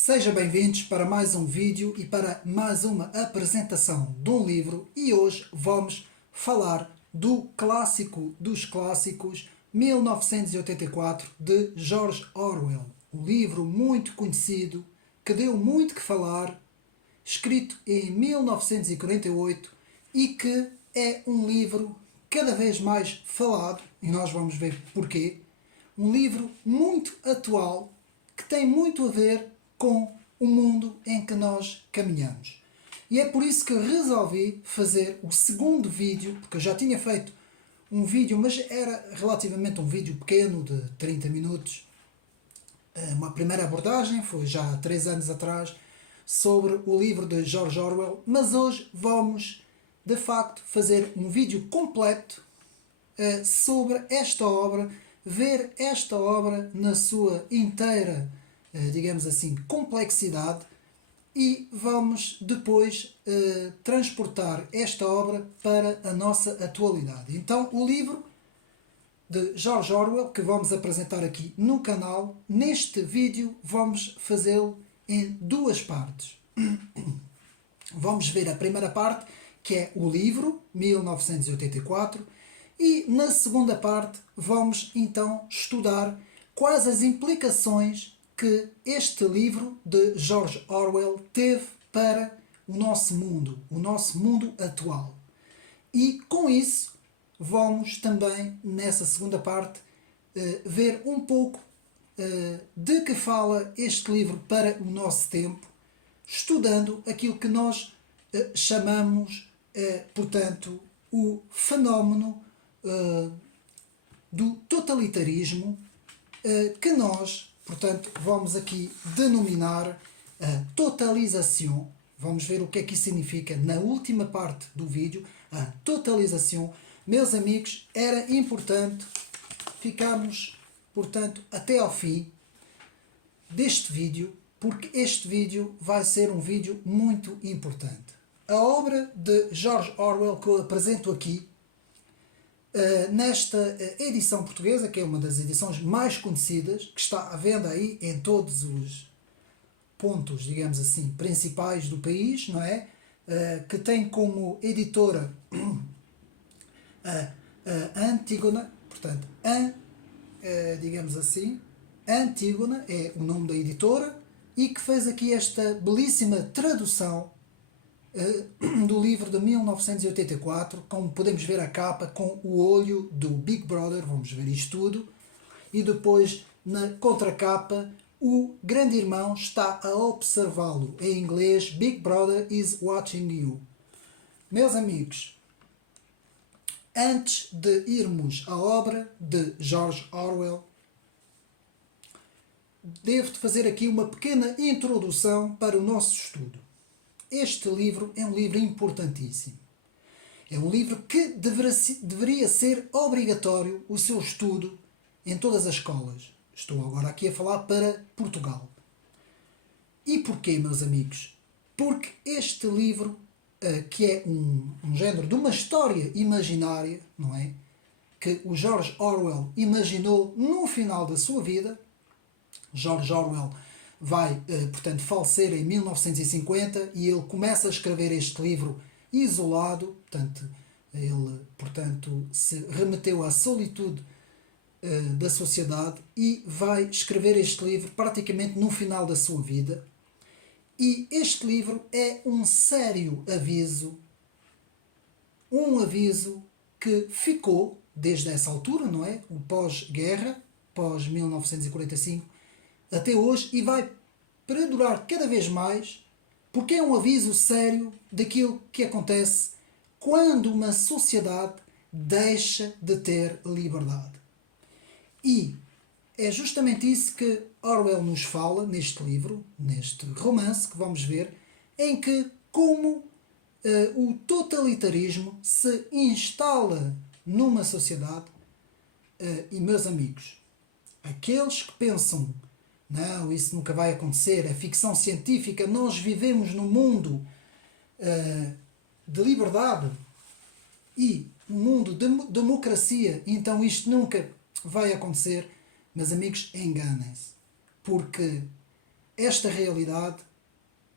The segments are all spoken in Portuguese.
Sejam bem-vindos para mais um vídeo e para mais uma apresentação de um livro, e hoje vamos falar do clássico dos clássicos 1984 de George Orwell. Um livro muito conhecido, que deu muito que falar, escrito em 1948 e que é um livro cada vez mais falado, e nós vamos ver porquê. Um livro muito atual que tem muito a ver com o mundo em que nós caminhamos. E é por isso que resolvi fazer o segundo vídeo, porque eu já tinha feito um vídeo, mas era relativamente um vídeo pequeno de 30 minutos. Uma primeira abordagem, foi já há 3 anos atrás, sobre o livro de George Orwell, mas hoje vamos, de facto, fazer um vídeo completo sobre esta obra, ver esta obra na sua inteira, digamos assim, complexidade, e vamos depois transportar esta obra para a nossa atualidade. Então, o livro de George Orwell, que vamos apresentar aqui no canal, neste vídeo vamos fazê-lo em duas partes. Vamos ver a primeira parte, que é o livro 1984, e na segunda parte vamos então estudar quais as implicações que este livro de George Orwell teve para o nosso mundo atual. E com isso vamos também, nessa segunda parte, ver um pouco de que fala este livro para o nosso tempo, estudando aquilo que nós chamamos, portanto, o fenómeno do totalitarismo, que nós, portanto, vamos aqui denominar a totalização. Vamos ver o que é que isso significa na última parte do vídeo, a totalização. Meus amigos, era importante ficarmos, portanto, até ao fim deste vídeo, porque este vídeo vai ser um vídeo muito importante. A obra de George Orwell que eu apresento aqui, nesta edição portuguesa, que é uma das edições mais conhecidas, que está à venda aí em todos os pontos, digamos assim, principais do país, não é? Que tem como editora a Antígona, portanto, digamos assim, Antígona é o nome da editora, e que fez aqui esta belíssima tradução do livro de 1984, como podemos ver a capa com o olho do Big Brother, vamos ver isto tudo, e depois na contracapa o grande irmão está a observá-lo, em inglês Big Brother is watching you. Meus amigos, antes de irmos à obra de George Orwell, devo-te fazer aqui uma pequena introdução para o nosso estudo. Este livro é um livro importantíssimo. É um livro que deveria ser obrigatório o seu estudo em todas as escolas. Estou agora aqui a falar para Portugal. E porquê, meus amigos? Porque este livro, que é um género de uma história imaginária, não é? Que o George Orwell imaginou no final da sua vida. George Orwell vai, portanto, falecer em 1950, e ele começa a escrever este livro isolado, portanto, ele, portanto, se remeteu à solitude da sociedade, e vai escrever este livro praticamente no final da sua vida. E este livro é um sério aviso, um aviso que ficou desde essa altura, não é? O pós-guerra, pós-1945, até hoje, e vai perdurar cada vez mais, porque é um aviso sério daquilo que acontece quando uma sociedade deixa de ter liberdade. E é justamente isso que Orwell nos fala neste livro, neste romance que vamos ver, em que como o totalitarismo se instala numa sociedade. E, meus amigos, aqueles que pensam não, isso nunca vai acontecer, é ficção científica, nós vivemos num mundo de liberdade e um mundo de democracia, então isto nunca vai acontecer. Meus amigos, enganem-se, porque esta realidade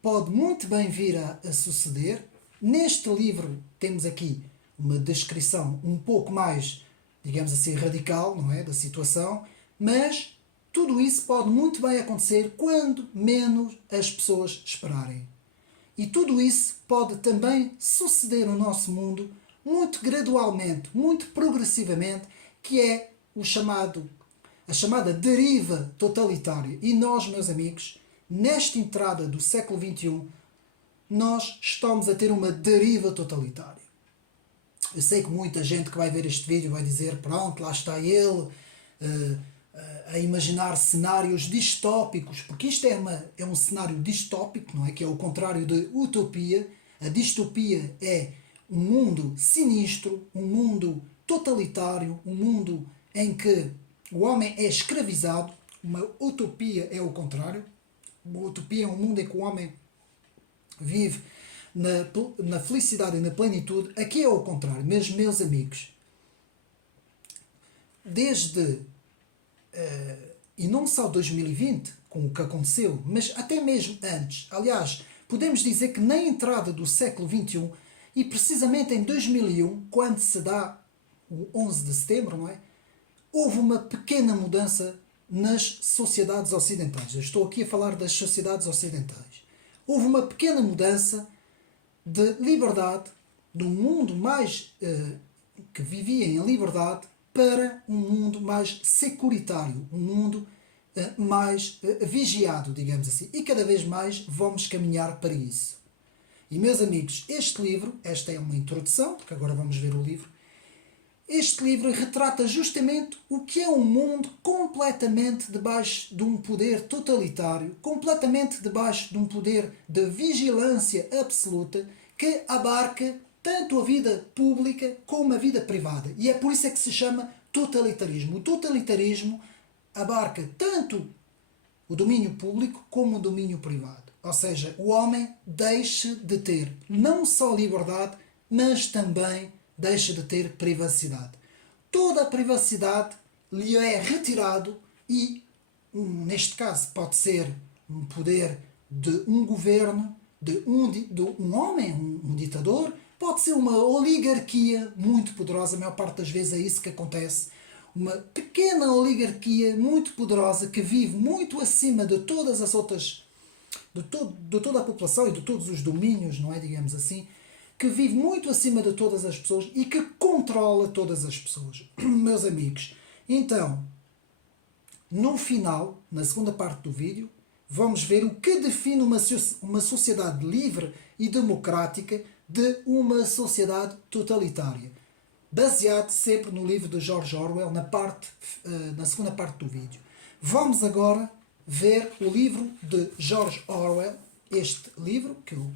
pode muito bem vir a suceder. Neste livro temos aqui uma descrição um pouco mais, digamos assim, radical, não é, da situação, mas tudo isso pode muito bem acontecer quando menos as pessoas esperarem. E tudo isso pode também suceder no nosso mundo muito gradualmente, muito progressivamente, que é a chamada deriva totalitária. E nós, meus amigos, nesta entrada do século XXI, nós estamos a ter uma deriva totalitária. Eu sei que muita gente que vai ver este vídeo vai dizer, pronto, lá está ele, a imaginar cenários distópicos, porque isto é um cenário distópico, não é? Que é o contrário de utopia. A distopia é um mundo sinistro, um mundo totalitário, um mundo em que o homem é escravizado. Uma utopia é o contrário. Uma utopia é um mundo em que o homem vive na felicidade e na plenitude. Aqui é o contrário, meus amigos. Desde e não só 2020, com o que aconteceu, mas até mesmo antes. Aliás, podemos dizer que na entrada do século XXI, e precisamente em 2001, quando se dá o 11 de setembro, não é? Houve uma pequena mudança nas sociedades ocidentais. Eu estou aqui a falar das sociedades ocidentais. Houve uma pequena mudança de liberdade, de um mundo mais que vivia em liberdade, para um mundo mais securitário, um mundo mais vigiado, digamos assim. E cada vez mais vamos caminhar para isso. E, meus amigos, este livro, esta é uma introdução, porque agora vamos ver o livro. Este livro retrata justamente o que é um mundo completamente debaixo de um poder totalitário, completamente debaixo de um poder de vigilância absoluta, que abarca tanto a vida pública como a vida privada. E é por isso é que se chama totalitarismo. O totalitarismo abarca tanto o domínio público como o domínio privado. Ou seja, o homem deixa de ter não só liberdade, mas também deixa de ter privacidade. Toda a privacidade lhe é retirado e, neste caso, pode ser um poder de um governo, de um homem, um ditador, pode ser uma oligarquia muito poderosa, a maior parte das vezes é isso que acontece. Uma pequena oligarquia muito poderosa que vive muito acima de todas as outras, de toda a população e de todos os domínios, não é, digamos assim, que vive muito acima de todas as pessoas e que controla todas as pessoas. Meus amigos, então, no final, na segunda parte do vídeo, vamos ver o que define uma sociedade livre e democrática de uma sociedade totalitária. Baseado sempre no livro de George Orwell, na segunda parte do vídeo. Vamos agora ver o livro de George Orwell, este livro que eu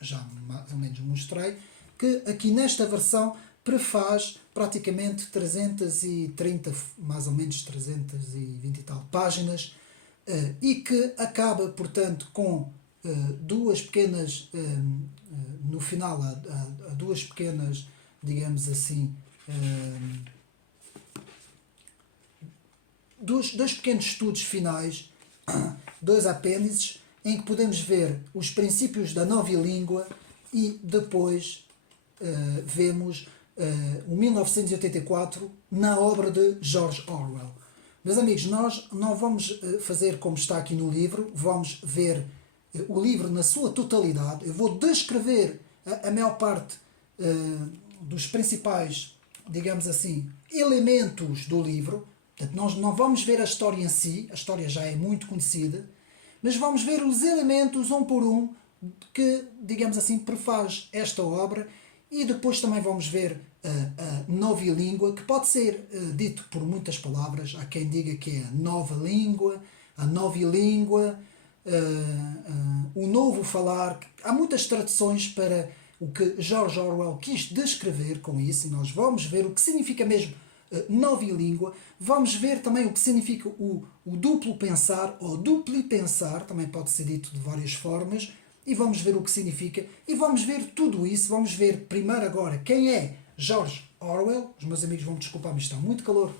já mais ou menos mostrei, que aqui nesta versão prefaz praticamente 330, mais ou menos 320 e tal páginas, e que acaba, portanto, com duas pequenas, no final, há duas pequenas, digamos assim, dois pequenos estudos finais, dois apêndices, em que podemos ver os princípios da nova língua e depois vemos o 1984 na obra de George Orwell. Meus amigos, nós não vamos fazer como está aqui no livro, vamos ver o livro na sua totalidade. Eu vou descrever a maior parte dos principais, digamos assim, elementos do livro. Portanto, nós não vamos ver a história em si, a história já é muito conhecida, mas vamos ver os elementos um por um que, digamos assim, prefaz esta obra, e depois também vamos ver a nova língua, que pode ser dito por muitas palavras. Há quem diga que é a nova língua, a nova língua, o novo falar. Há muitas traduções para o que George Orwell quis descrever com isso, e nós vamos ver o que significa mesmo nova língua. Vamos ver também o que significa o duplo pensar, ou dupli pensar, também pode ser dito de várias formas, e vamos ver o que significa, e vamos ver tudo isso. Vamos ver primeiro agora quem é George Orwell. Os meus amigos vão me desculpar, mas está muito calor,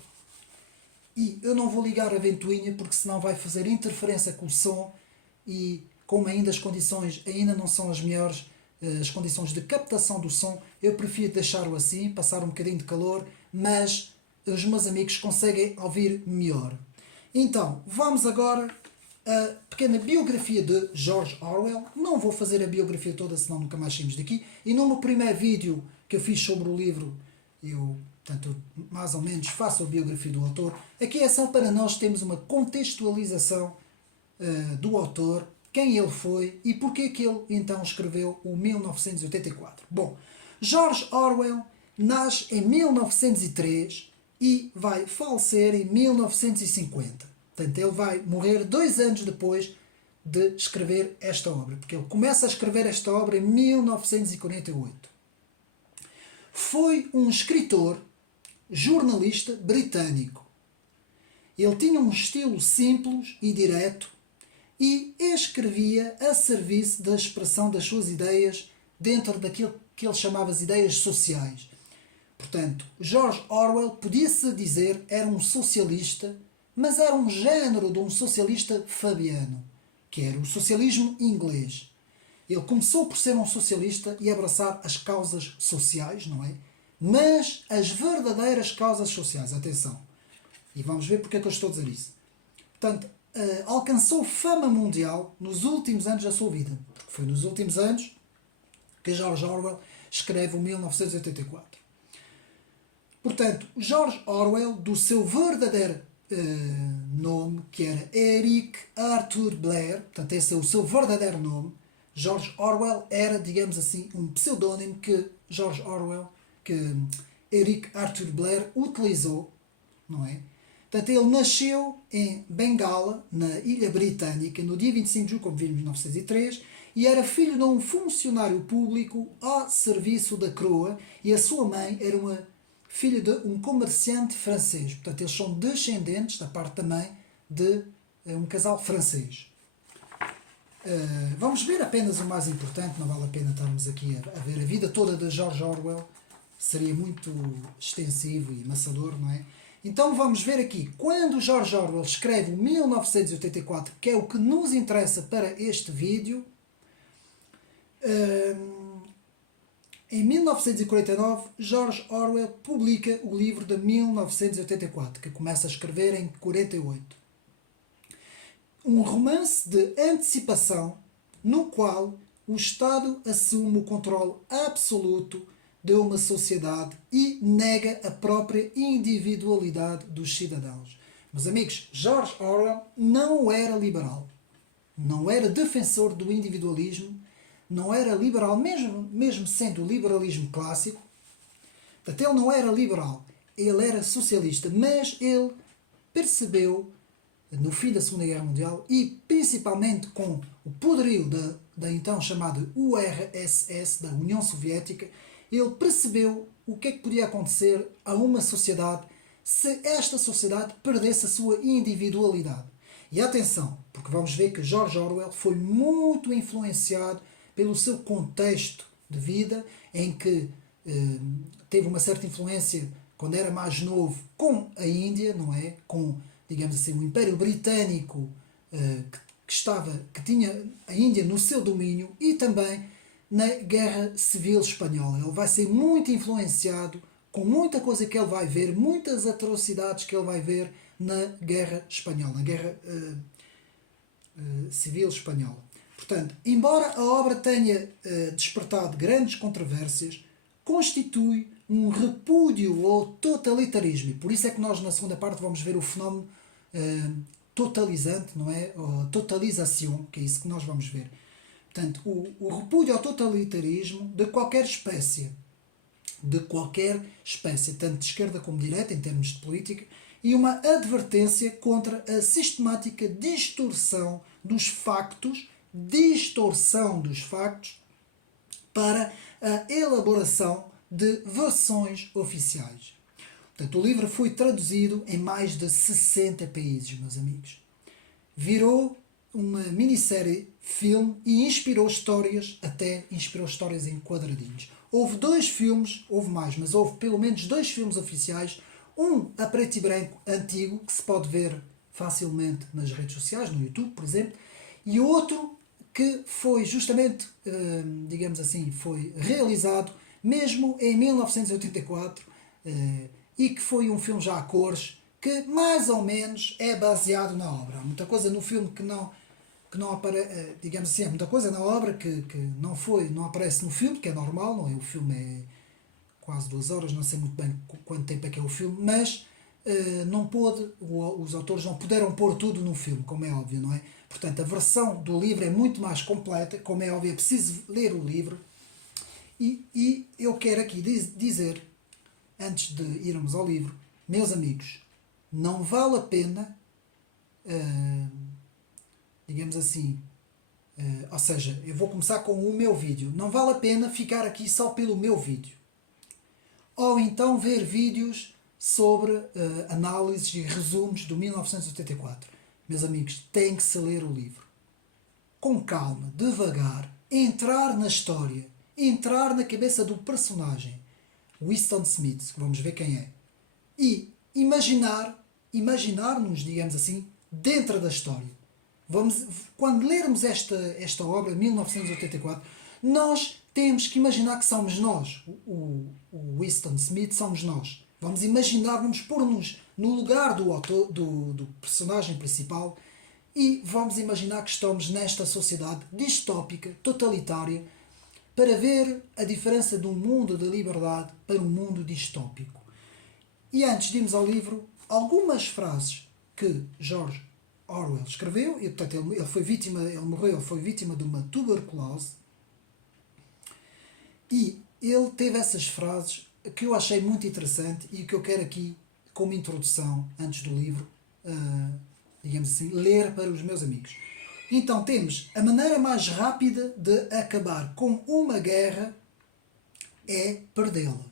e eu não vou ligar a ventoinha porque senão vai fazer interferência com o som e como ainda as condições ainda não são as melhores, as condições de captação do som, eu prefiro deixar-o assim, passar um bocadinho de calor, mas os meus amigos conseguem ouvir melhor. Então, vamos agora a pequena biografia de George Orwell. Não vou fazer a biografia toda, senão nunca mais saímos daqui. E no meu primeiro vídeo que eu fiz sobre o livro, eu, portanto, mais ou menos faço a biografia do autor. Aqui é só para nós termos uma contextualização do autor, quem ele foi e porque que ele então escreveu o 1984. Bom, George Orwell nasce em 1903 e vai falecer em 1950. Portanto, ele vai morrer 2 anos depois de escrever esta obra, porque ele começa a escrever esta obra em 1948. Foi um escritor, jornalista britânico. Ele tinha um estilo simples e direto e escrevia a serviço da expressão das suas ideias dentro daquilo que ele chamava as ideias sociais. Portanto, George Orwell podia-se dizer era um socialista, mas era um género de um socialista fabiano, que era o socialismo inglês. Ele começou por ser um socialista e abraçar as causas sociais, não é? Mas as verdadeiras causas sociais, atenção. E vamos ver porque é que eu estou a dizer isso. Portanto, alcançou fama mundial nos últimos anos da sua vida. Porque foi nos últimos anos que George Orwell escreve o 1984. Portanto, George Orwell, do seu verdadeiro nome, que era Eric Arthur Blair, portanto esse é o seu verdadeiro nome. George Orwell era, digamos assim, um pseudónimo que George Orwell, que Eric Arthur Blair utilizou, não é? Portanto, ele nasceu em Bengala, na Ilha Britânica, no dia 25 de julho, como vimos, de 1903, e era filho de um funcionário público a serviço da coroa, e a sua mãe era uma filha de um comerciante francês. Portanto, eles são descendentes, da parte da mãe, de um casal francês. Vamos ver apenas o mais importante, não vale a pena estarmos aqui a ver a vida toda de George Orwell, seria muito extensivo e maçador, não é? Então vamos ver aqui, quando George Orwell escreve o 1984, que é o que nos interessa para este vídeo, em 1949, George Orwell publica o livro de 1984, que começa a escrever em 48. Um romance de antecipação no qual o Estado assume o controle absoluto de uma sociedade e nega a própria individualidade dos cidadãos. Meus amigos, George Orwell não era liberal, não era defensor do individualismo, não era liberal, mesmo sendo o liberalismo clássico. Portanto, ele não era liberal, ele era socialista, mas ele percebeu, no fim da Segunda Guerra Mundial, e principalmente com o poderio da então chamada URSS, da União Soviética, ele percebeu o que é que podia acontecer a uma sociedade se esta sociedade perdesse a sua individualidade. E atenção, porque vamos ver que George Orwell foi muito influenciado pelo seu contexto de vida, em que teve uma certa influência quando era mais novo com a Índia, não é? Com, digamos assim, o Império Britânico que tinha a Índia no seu domínio, e também na Guerra Civil Espanhola. Ele vai ser muito influenciado com muita coisa que ele vai ver, muitas atrocidades que ele vai ver na Guerra Espanhola, na Guerra Civil Espanhola. Portanto, embora a obra tenha despertado grandes controvérsias, constitui um repúdio ao totalitarismo. E por isso é que nós, na segunda parte, vamos ver o fenómeno totalizante, não é? Ou totalização, que é isso que nós vamos ver. Portanto, o repúdio ao totalitarismo de qualquer espécie, tanto de esquerda como de direita, em termos de política, e uma advertência contra a sistemática distorção dos factos para a elaboração de versões oficiais. Portanto, o livro foi traduzido em mais de 60 países, meus amigos. Virou uma minissérie filme e inspirou histórias em quadradinhos. Houve 2 filmes, houve mais, mas houve pelo menos 2 filmes oficiais, Um a preto e branco antigo, que se pode ver facilmente nas redes sociais, no YouTube, por exemplo, e outro que foi justamente, digamos assim, foi realizado mesmo em 1984 e que foi um filme já a cores, que mais ou menos é baseado na obra. Há muita coisa no filme que não aparece, digamos assim, há muita coisa na obra que não aparece no filme, que é normal, não é? O filme é quase 2 horas, não sei muito bem quanto tempo é que é o filme, mas não pôde, os autores não puderam pôr tudo no filme, como é óbvio, não é? Portanto, a versão do livro é muito mais completa, como é óbvio, é preciso ler o livro. E eu quero aqui dizer, antes de irmos ao livro, meus amigos, não vale a pena, digamos assim, ou seja, eu vou começar com o meu vídeo, não vale a pena ficar aqui só pelo meu vídeo. Ou então ver vídeos sobre análises e resumos do 1984. Meus amigos, tem que se ler o livro. Com calma, devagar, entrar na história, entrar na cabeça do personagem, Winston Smith, que vamos ver quem é, e imaginar-nos, digamos assim, dentro da história. Quando lermos esta obra, 1984, nós temos que imaginar que somos nós. O Winston Smith somos nós. Vamos imaginar, vamos pôr-nos no lugar do personagem principal e vamos imaginar que estamos nesta sociedade distópica, totalitária, para ver a diferença de um mundo de liberdade para um mundo distópico. E antes de irmos ao livro, algumas frases que George Orwell escreveu, e portanto ele foi vítima de uma tuberculose, e ele teve essas frases que eu achei muito interessante e que eu quero aqui, como introdução, antes do livro, digamos assim, ler para os meus amigos. Então temos: a maneira mais rápida de acabar com uma guerra é perdê-la.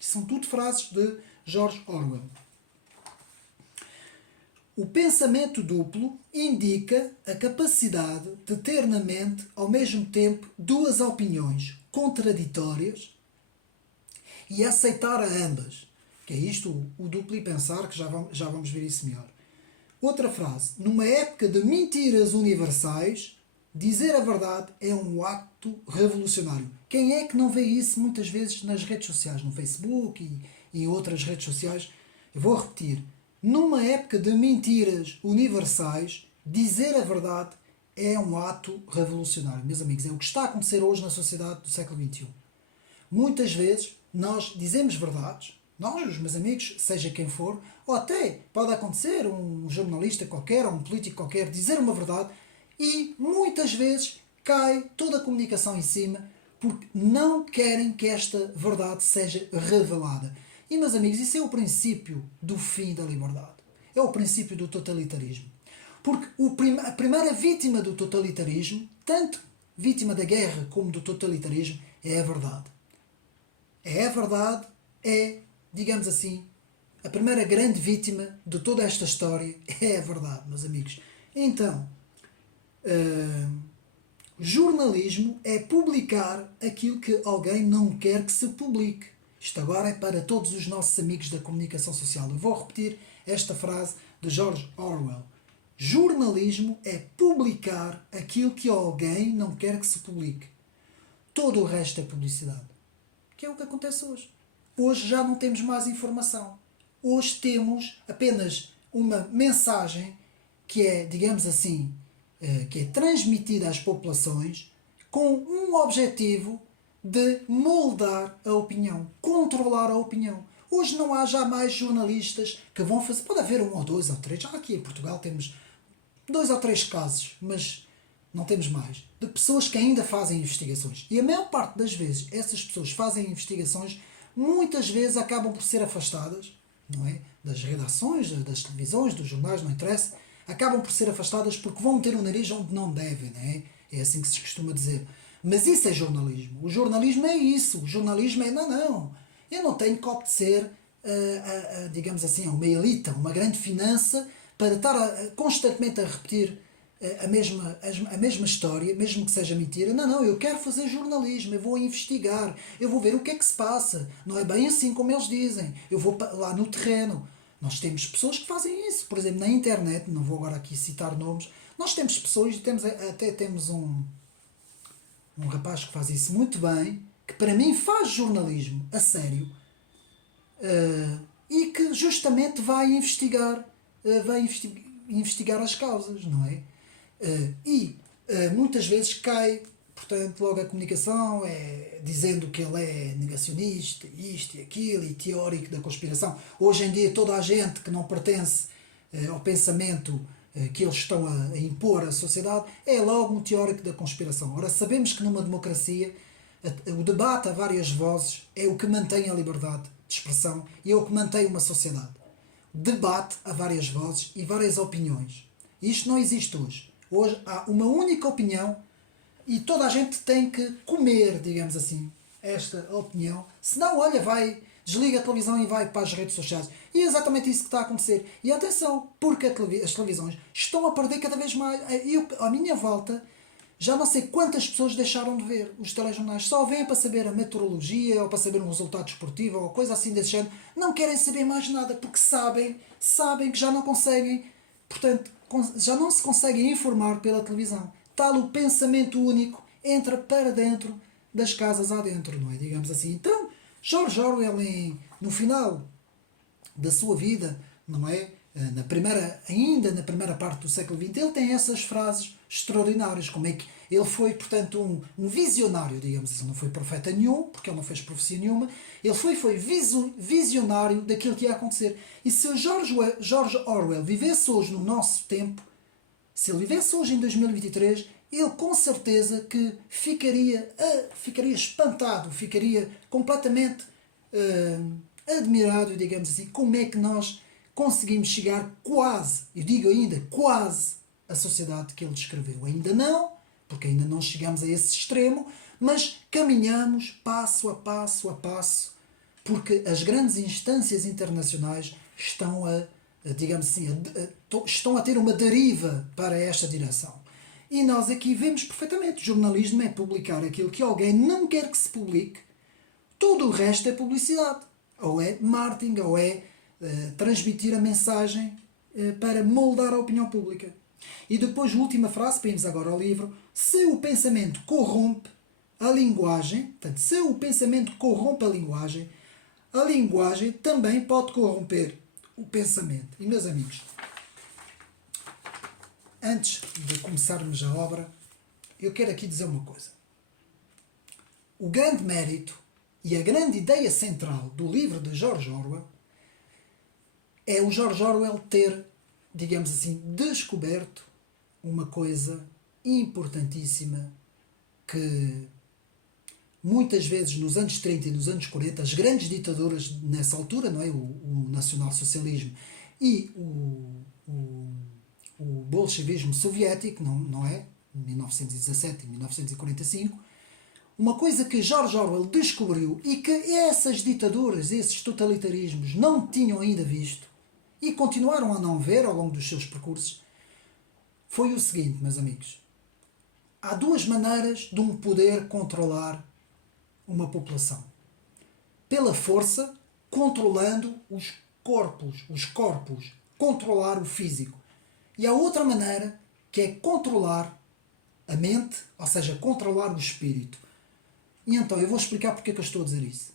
São tudo frases de George Orwell. O pensamento duplo indica a capacidade de ter na mente ao mesmo tempo duas opiniões contraditórias e aceitar a ambas. Que é isto, o duplo e pensar, que já vamos ver isso melhor. Outra frase: numa época de mentiras universais, dizer a verdade é um ato revolucionário. Quem é que não vê isso muitas vezes nas redes sociais, no Facebook e outras redes sociais? Eu vou repetir: numa época de mentiras universais, dizer a verdade é um ato revolucionário. Meus amigos, é o que está a acontecer hoje na sociedade do século XXI. Muitas vezes nós dizemos verdades, nós, os meus amigos, seja quem for, ou até pode acontecer um jornalista qualquer ou um político qualquer dizer uma verdade e muitas vezes cai toda a comunicação em cima porque não querem que esta verdade seja revelada. E, meus amigos, isso é o princípio do fim da liberdade. É o princípio do totalitarismo. Porque a primeira vítima do totalitarismo, tanto vítima da guerra como do totalitarismo, é a verdade. É a verdade, digamos assim, a primeira grande vítima de toda esta história é a verdade, meus amigos. Então, jornalismo é publicar aquilo que alguém não quer que se publique. Isto agora é para todos os nossos amigos da comunicação social. Eu vou repetir esta frase de George Orwell. Jornalismo é publicar aquilo que alguém não quer que se publique. Todo o resto é publicidade. Que é o que acontece hoje. Hoje já não temos mais informação. Hoje temos apenas uma mensagem que é, digamos assim, que é transmitida às populações com um objetivo de moldar a opinião, controlar a opinião. Hoje não há já mais jornalistas que vão fazer... Pode haver um ou dois ou três. Já aqui em Portugal temos 2 ou 3 casos, mas não temos mais. De pessoas que ainda fazem investigações. E a maior parte das vezes, essas pessoas fazem investigações, muitas vezes acabam por ser afastadas, não é? Das redações, das televisões, dos jornais, não interessa. Acabam por ser afastadas porque vão ter o nariz onde não devem, não é? É assim que se costuma dizer. Mas isso é jornalismo. O jornalismo é isso. O jornalismo é, não. Eu não tenho que obedecer, digamos assim, a uma elite, a uma grande finança, para estar constantemente a repetir a mesma história, mesmo que seja mentira. Não, não, eu quero fazer jornalismo, eu vou investigar, eu vou ver o que é que se passa. Não é bem assim como eles dizem. Eu vou lá no terreno. Nós temos pessoas que fazem isso. Por exemplo, na internet, não vou agora aqui citar nomes, nós temos pessoas, até temos um rapaz que faz isso muito bem, que para mim faz jornalismo a sério, e que justamente vai investigar as causas, não é? Muitas vezes cai, portanto, logo a comunicação dizendo que ele é negacionista, isto e aquilo, e teórico da conspiração. Hoje em dia toda a gente que não pertence ao pensamento que eles estão a impor à sociedade é logo um teórico da conspiração. Ora, sabemos que numa democracia o debate a várias vozes é o que mantém a liberdade de expressão e é o que mantém uma sociedade. Debate a várias vozes e várias opiniões. Isto não existe hoje. Hoje há uma única opinião e toda a gente tem que comer, digamos assim, esta opinião. Senão, olha, desliga a televisão e vai para as redes sociais. E é exatamente isso que está a acontecer. E atenção, porque as televisões estão a perder cada vez mais. À minha volta, já não sei quantas pessoas deixaram de ver os telejornais. Só vêm para saber a meteorologia ou para saber um resultado esportivo ou coisa assim desse género. Não querem saber mais nada porque sabem que já não conseguem. Portanto, já não se conseguem informar pela televisão. Tal o pensamento único entra para dentro das casas adentro, não é? Digamos assim. Então, George Orwell, no final da sua vida, não é? Ainda na primeira parte do século XX, ele tem essas frases extraordinárias, como é que ele foi, portanto, um visionário, digamos assim, não foi profeta nenhum, porque ele não fez profecia nenhuma, ele foi visionário daquilo que ia acontecer. E se o George Orwell vivesse hoje no nosso tempo, se ele vivesse hoje em 2023, ele com certeza que ficaria espantado, ficaria completamente admirado, digamos assim, como é que nós conseguimos chegar quase, eu digo ainda, quase à sociedade que ele descreveu. Ainda não, porque ainda não chegamos a esse extremo, mas caminhamos passo a passo, porque as grandes instâncias internacionais estão digamos assim, estão a ter uma deriva para esta direção. E nós aqui vemos perfeitamente, o jornalismo é publicar aquilo que alguém não quer que se publique, tudo o resto é publicidade, ou é marketing, ou é transmitir a mensagem para moldar a opinião pública. E depois, a última frase, para irmos agora ao livro: se o pensamento corrompe a linguagem, portanto, se o pensamento corrompe a linguagem também pode corromper o pensamento. E, meus amigos, antes de começarmos a obra, eu quero aqui dizer uma coisa. O grande mérito e a grande ideia central do livro de George Orwell é o George Orwell ter, digamos assim, descoberto uma coisa importantíssima que muitas vezes nos anos 30 e nos anos 40, as grandes ditaduras nessa altura, não é? O nacionalsocialismo e o bolchevismo soviético, não é? 1917 e 1945, uma coisa que George Orwell descobriu e que essas ditaduras, esses totalitarismos não tinham ainda visto e continuaram a não ver ao longo dos seus percursos, foi o seguinte, meus amigos. Há duas maneiras de um poder controlar uma população. Pela força, controlando os corpos, controlar o físico. E há outra maneira, que é controlar a mente, ou seja, controlar o espírito. E então, eu vou explicar porque é que eu estou a dizer isso.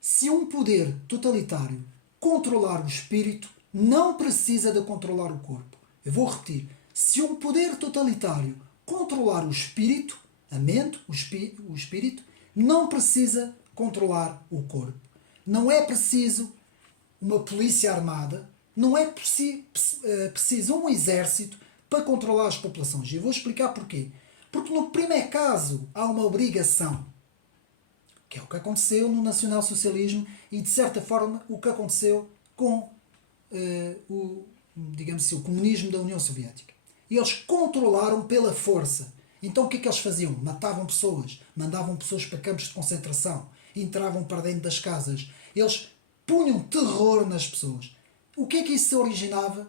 Se um poder totalitário controlar o espírito, não precisa de controlar o corpo. Eu vou repetir. Se um poder totalitário controlar o espírito, a mente, o espírito, não precisa controlar o corpo. Não é preciso uma polícia armada, não é preciso um exército para controlar as populações. E eu vou explicar porquê. Porque no primeiro caso há uma obrigação, que é o que aconteceu no nacionalsocialismo e, de certa forma, o que aconteceu com digamos assim, o comunismo da União Soviética. E eles controlaram pela força. Então o que é que eles faziam? Matavam pessoas, mandavam pessoas para campos de concentração, entravam para dentro das casas. Eles punham terror nas pessoas. O que é que isso originava?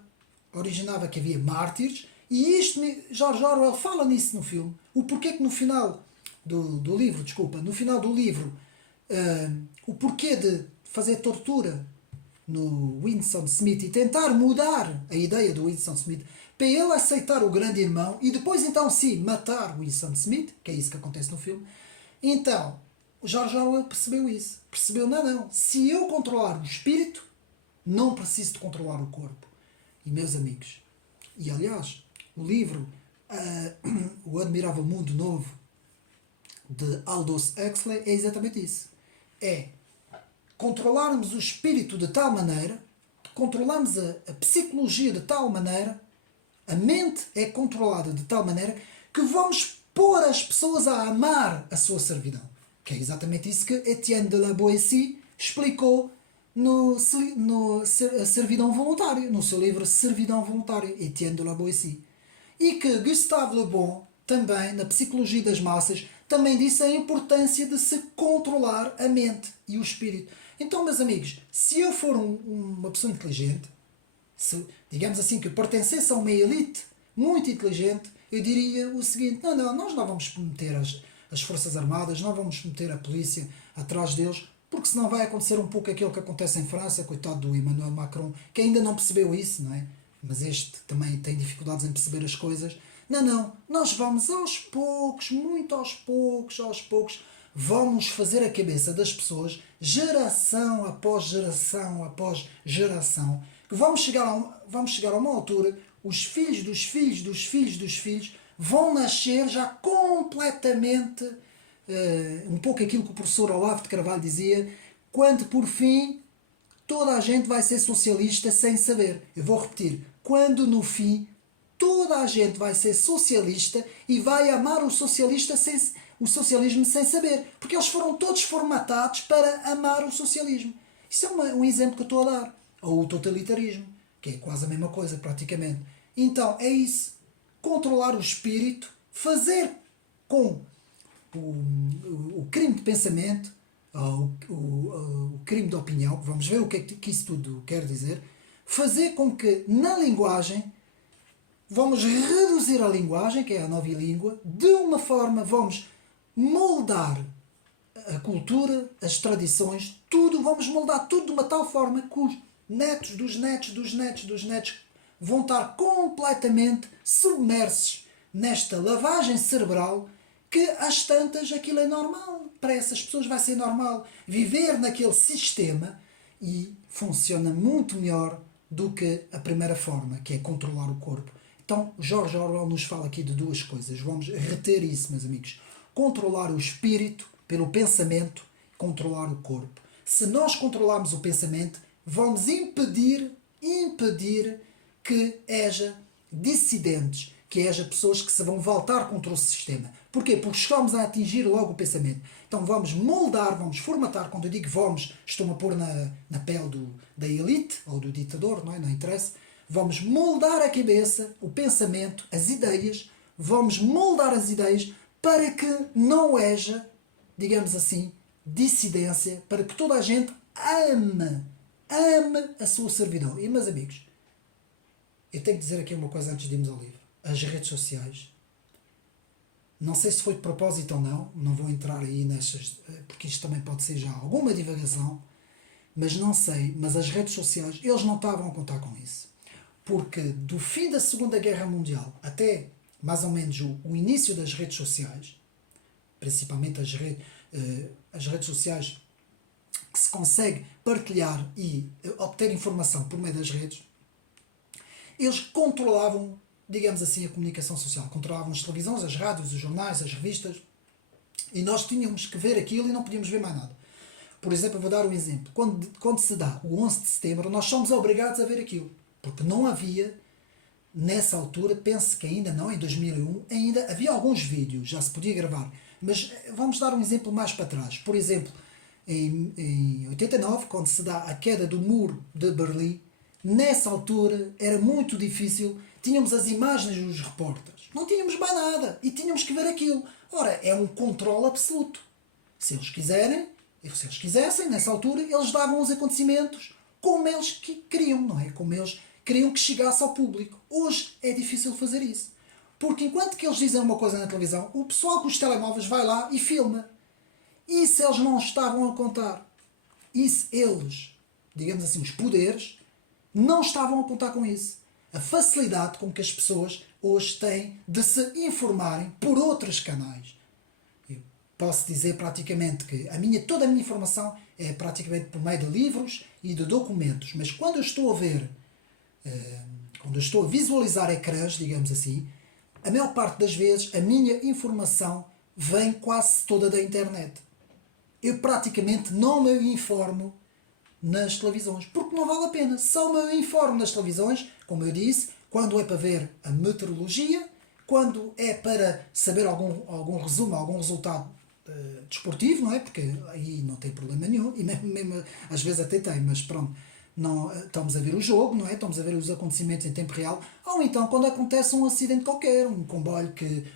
Originava que havia mártires E isto, George Orwell fala nisso no filme. O porquê que no final do livro, no final do livro, o porquê de fazer tortura no Winston Smith e tentar mudar a ideia do Winston Smith para ele aceitar o grande irmão e depois então sim matar o Winston Smith, que é isso que acontece no filme. Então, o George Orwell percebeu isso. Percebeu, não, se eu controlar o espírito, não preciso de controlar o corpo. E meus amigos, e aliás, o livro O Admirável Mundo Novo de Aldous Huxley é exatamente isso. É controlarmos o espírito de tal maneira, controlarmos a psicologia de tal maneira, a mente é controlada de tal maneira que vamos pôr as pessoas a amar a sua servidão. Que é exatamente isso que Etienne de la Boétie explicou no Servidão Voluntária, no seu livro Servidão Voluntária, Etienne de la Boétie. E que Gustave Le Bon, também, na Psicologia das Massas, também disse a importância de se controlar a mente e o espírito. Então, meus amigos, se eu for uma pessoa inteligente, se, digamos assim, que pertencesse a uma elite muito inteligente, eu diria o seguinte: não, nós não vamos meter as Forças Armadas, não vamos meter a polícia atrás deles, porque senão vai acontecer um pouco aquilo que acontece em França, coitado do Emmanuel Macron, que ainda não percebeu isso, não é? Mas este também tem dificuldades em perceber as coisas. Não, nós vamos aos poucos, muito aos poucos, vamos fazer a cabeça das pessoas, geração após geração, que vamos chegar a uma altura, os filhos dos filhos dos filhos dos filhos vão nascer já completamente, um pouco aquilo que o professor Olavo de Carvalho dizia, quando por fim toda a gente vai ser socialista sem saber. Eu vou repetir, quando no fim toda a gente vai ser socialista e vai amar o socialismo sem saber. Porque eles foram todos formatados para amar o socialismo. Isso é um exemplo que eu estou a dar. Ou o totalitarismo, que é quase a mesma coisa, praticamente. Então, é isso. Controlar o espírito, fazer com o crime de pensamento, o crime de opinião, vamos ver o que é que isso tudo quer dizer, fazer com que na linguagem vamos reduzir a linguagem, que é a nova língua, de uma forma, vamos moldar a cultura, as tradições, tudo, vamos moldar tudo de uma tal forma que os netos dos netos vão estar completamente submersos nesta lavagem cerebral que às tantas aquilo é normal. Para essas pessoas vai ser normal viver naquele sistema e funciona muito melhor do que a primeira forma, que é controlar o corpo. Então, George Orwell nos fala aqui de duas coisas. Vamos reter isso, meus amigos. Controlar o espírito pelo pensamento, controlar o corpo. Se nós controlarmos o pensamento, vamos impedir que haja dissidentes, que haja pessoas que se vão voltar contra o sistema. Porquê? Porque estamos a atingir logo o pensamento. Então vamos moldar, vamos formatar. Quando eu digo vamos, estou-me a pôr na pele da elite ou do ditador, não interessa. Vamos moldar a cabeça, o pensamento, as ideias. Vamos moldar as ideias para que não haja, digamos assim, dissidência, para que toda a gente ame a sua servidão. E, meus amigos, eu tenho que dizer aqui uma coisa antes de irmos ao livro. As redes sociais, não sei se foi de propósito ou não vou entrar aí nessas, porque isto também pode ser já alguma divagação, mas não sei, mas as redes sociais, eles não estavam a contar com isso. Porque do fim da Segunda Guerra Mundial até mais ou menos o início das redes sociais, principalmente as redes sociais que se consegue partilhar e obter informação por meio das redes, eles controlavam, digamos assim, a comunicação social. Controlavam as televisões, as rádios, os jornais, as revistas, e nós tínhamos que ver aquilo e não podíamos ver mais nada. Por exemplo, eu vou dar um exemplo. Quando se dá o 11 de setembro, nós somos obrigados a ver aquilo. Porque não havia, nessa altura, penso que ainda não, em 2001, ainda havia alguns vídeos, já se podia gravar. Mas vamos dar um exemplo mais para trás. Por exemplo, em 89, quando se dá a queda do muro de Berlim, nessa altura era muito difícil, tínhamos as imagens dos repórteres, não tínhamos mais nada e tínhamos que ver aquilo. Ora, é um controle absoluto. Se eles quisessem, nessa altura, eles davam os acontecimentos como eles queriam, não é? Como eles queriam que chegasse ao público. Hoje é difícil fazer isso. Porque enquanto que eles dizem uma coisa na televisão, o pessoal com os telemóveis vai lá e filma. Isso eles não estavam a contar. Isso eles, digamos assim, os poderes, não estavam a contar com isso. A facilidade com que as pessoas hoje têm de se informarem por outros canais. Eu posso dizer praticamente que toda a minha informação é praticamente por meio de livros e de documentos. Mas quando eu estou a ver, quando eu estou a visualizar ecrãs, digamos assim, a maior parte das vezes a minha informação vem quase toda da internet. Eu praticamente não me informo nas televisões, porque não vale a pena. Só me informo nas televisões, como eu disse, quando é para ver a meteorologia, quando é para saber algum resumo, algum resultado desportivo, não é? Porque aí não tem problema nenhum, e mesmo às vezes até tem, mas pronto, não, estamos a ver o jogo, não é? Estamos a ver os acontecimentos em tempo real, ou então quando acontece um acidente qualquer, um comboio,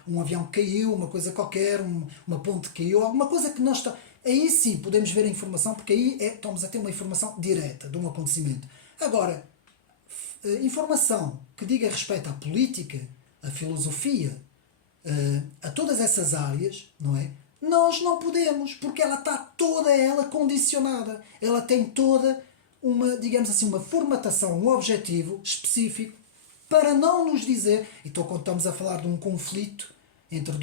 um avião que caiu, uma coisa qualquer, uma ponte que caiu, alguma coisa que nós está. Aí sim podemos ver a informação, porque aí estamos a ter uma informação direta de um acontecimento. Agora, informação que diga respeito à política, à filosofia, a todas essas áreas, não é? Nós não podemos, porque ela está toda ela condicionada. Ela tem toda uma, digamos assim, uma formatação, um objetivo específico para não nos dizer, então quando estamos a falar de um conflito entre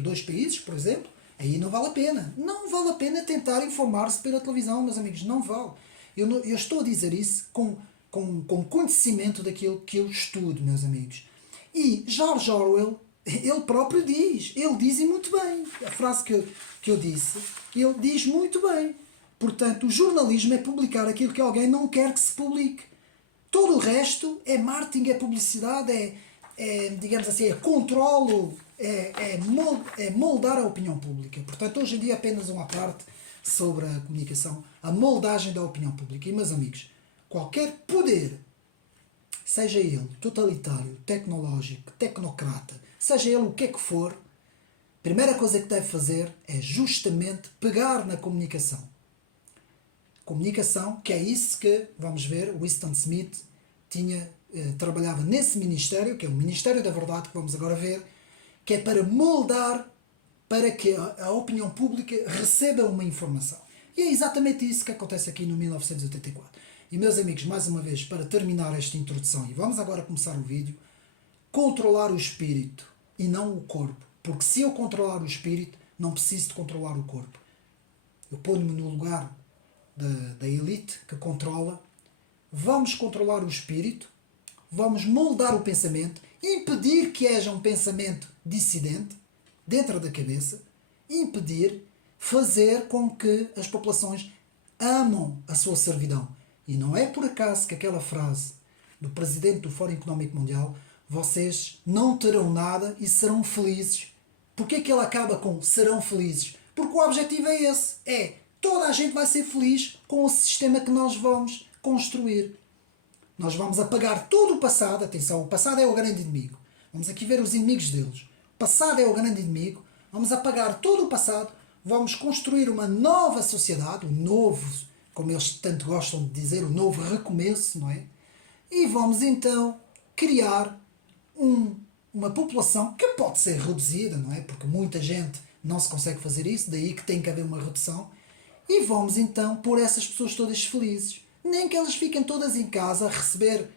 dois países, por exemplo, aí não vale a pena. Não vale a pena tentar informar-se pela televisão, meus amigos, não vale. Eu estou a dizer isso com conhecimento daquilo que eu estudo, meus amigos. E George Orwell, ele próprio diz, ele diz e muito bem, a frase que eu disse, ele diz muito bem. Portanto, o jornalismo é publicar aquilo que alguém não quer que se publique. Todo o resto é marketing, é publicidade, digamos assim, é controlo, é moldar a opinião pública. Portanto, hoje em dia apenas uma parte sobre a comunicação, a moldagem da opinião pública. E, meus amigos, qualquer poder, seja ele totalitário, tecnológico, tecnocrata, seja ele o que é que for, a primeira coisa que deve fazer é justamente pegar na comunicação. Comunicação, que é isso que, vamos ver, Winston Smith trabalhava nesse ministério, que é o Ministério da Verdade, que vamos agora ver, que é para moldar para que a opinião pública receba uma informação. E é exatamente isso que acontece aqui no 1984. E, meus amigos, mais uma vez, para terminar esta introdução, e vamos agora começar o vídeo, controlar o espírito e não o corpo. Porque se eu controlar o espírito, não preciso de controlar o corpo. Eu ponho-me no lugar da elite que controla. Vamos controlar o espírito, vamos moldar o pensamento, impedir que haja um pensamento dissidente dentro da cabeça, impedir, fazer com que as populações amam a sua servidão. E não é por acaso que aquela frase do presidente do Fórum Económico Mundial, vocês não terão nada e serão felizes. Porquê que ele acaba com serão felizes? Porque o objetivo é esse, toda a gente vai ser feliz com o sistema que nós vamos construir. Nós vamos apagar todo o passado. Atenção, o passado é o grande inimigo. Vamos aqui ver os inimigos deles. O passado é o grande inimigo. Vamos apagar todo o passado. Vamos construir uma nova sociedade, um novo, como eles tanto gostam de dizer, um novo recomeço, não é? E vamos então criar uma população que pode ser reduzida, não é? Porque muita gente não se consegue fazer isso, daí que tem que haver uma redução. E vamos então pôr essas pessoas todas felizes. Nem que elas fiquem todas em casa a receber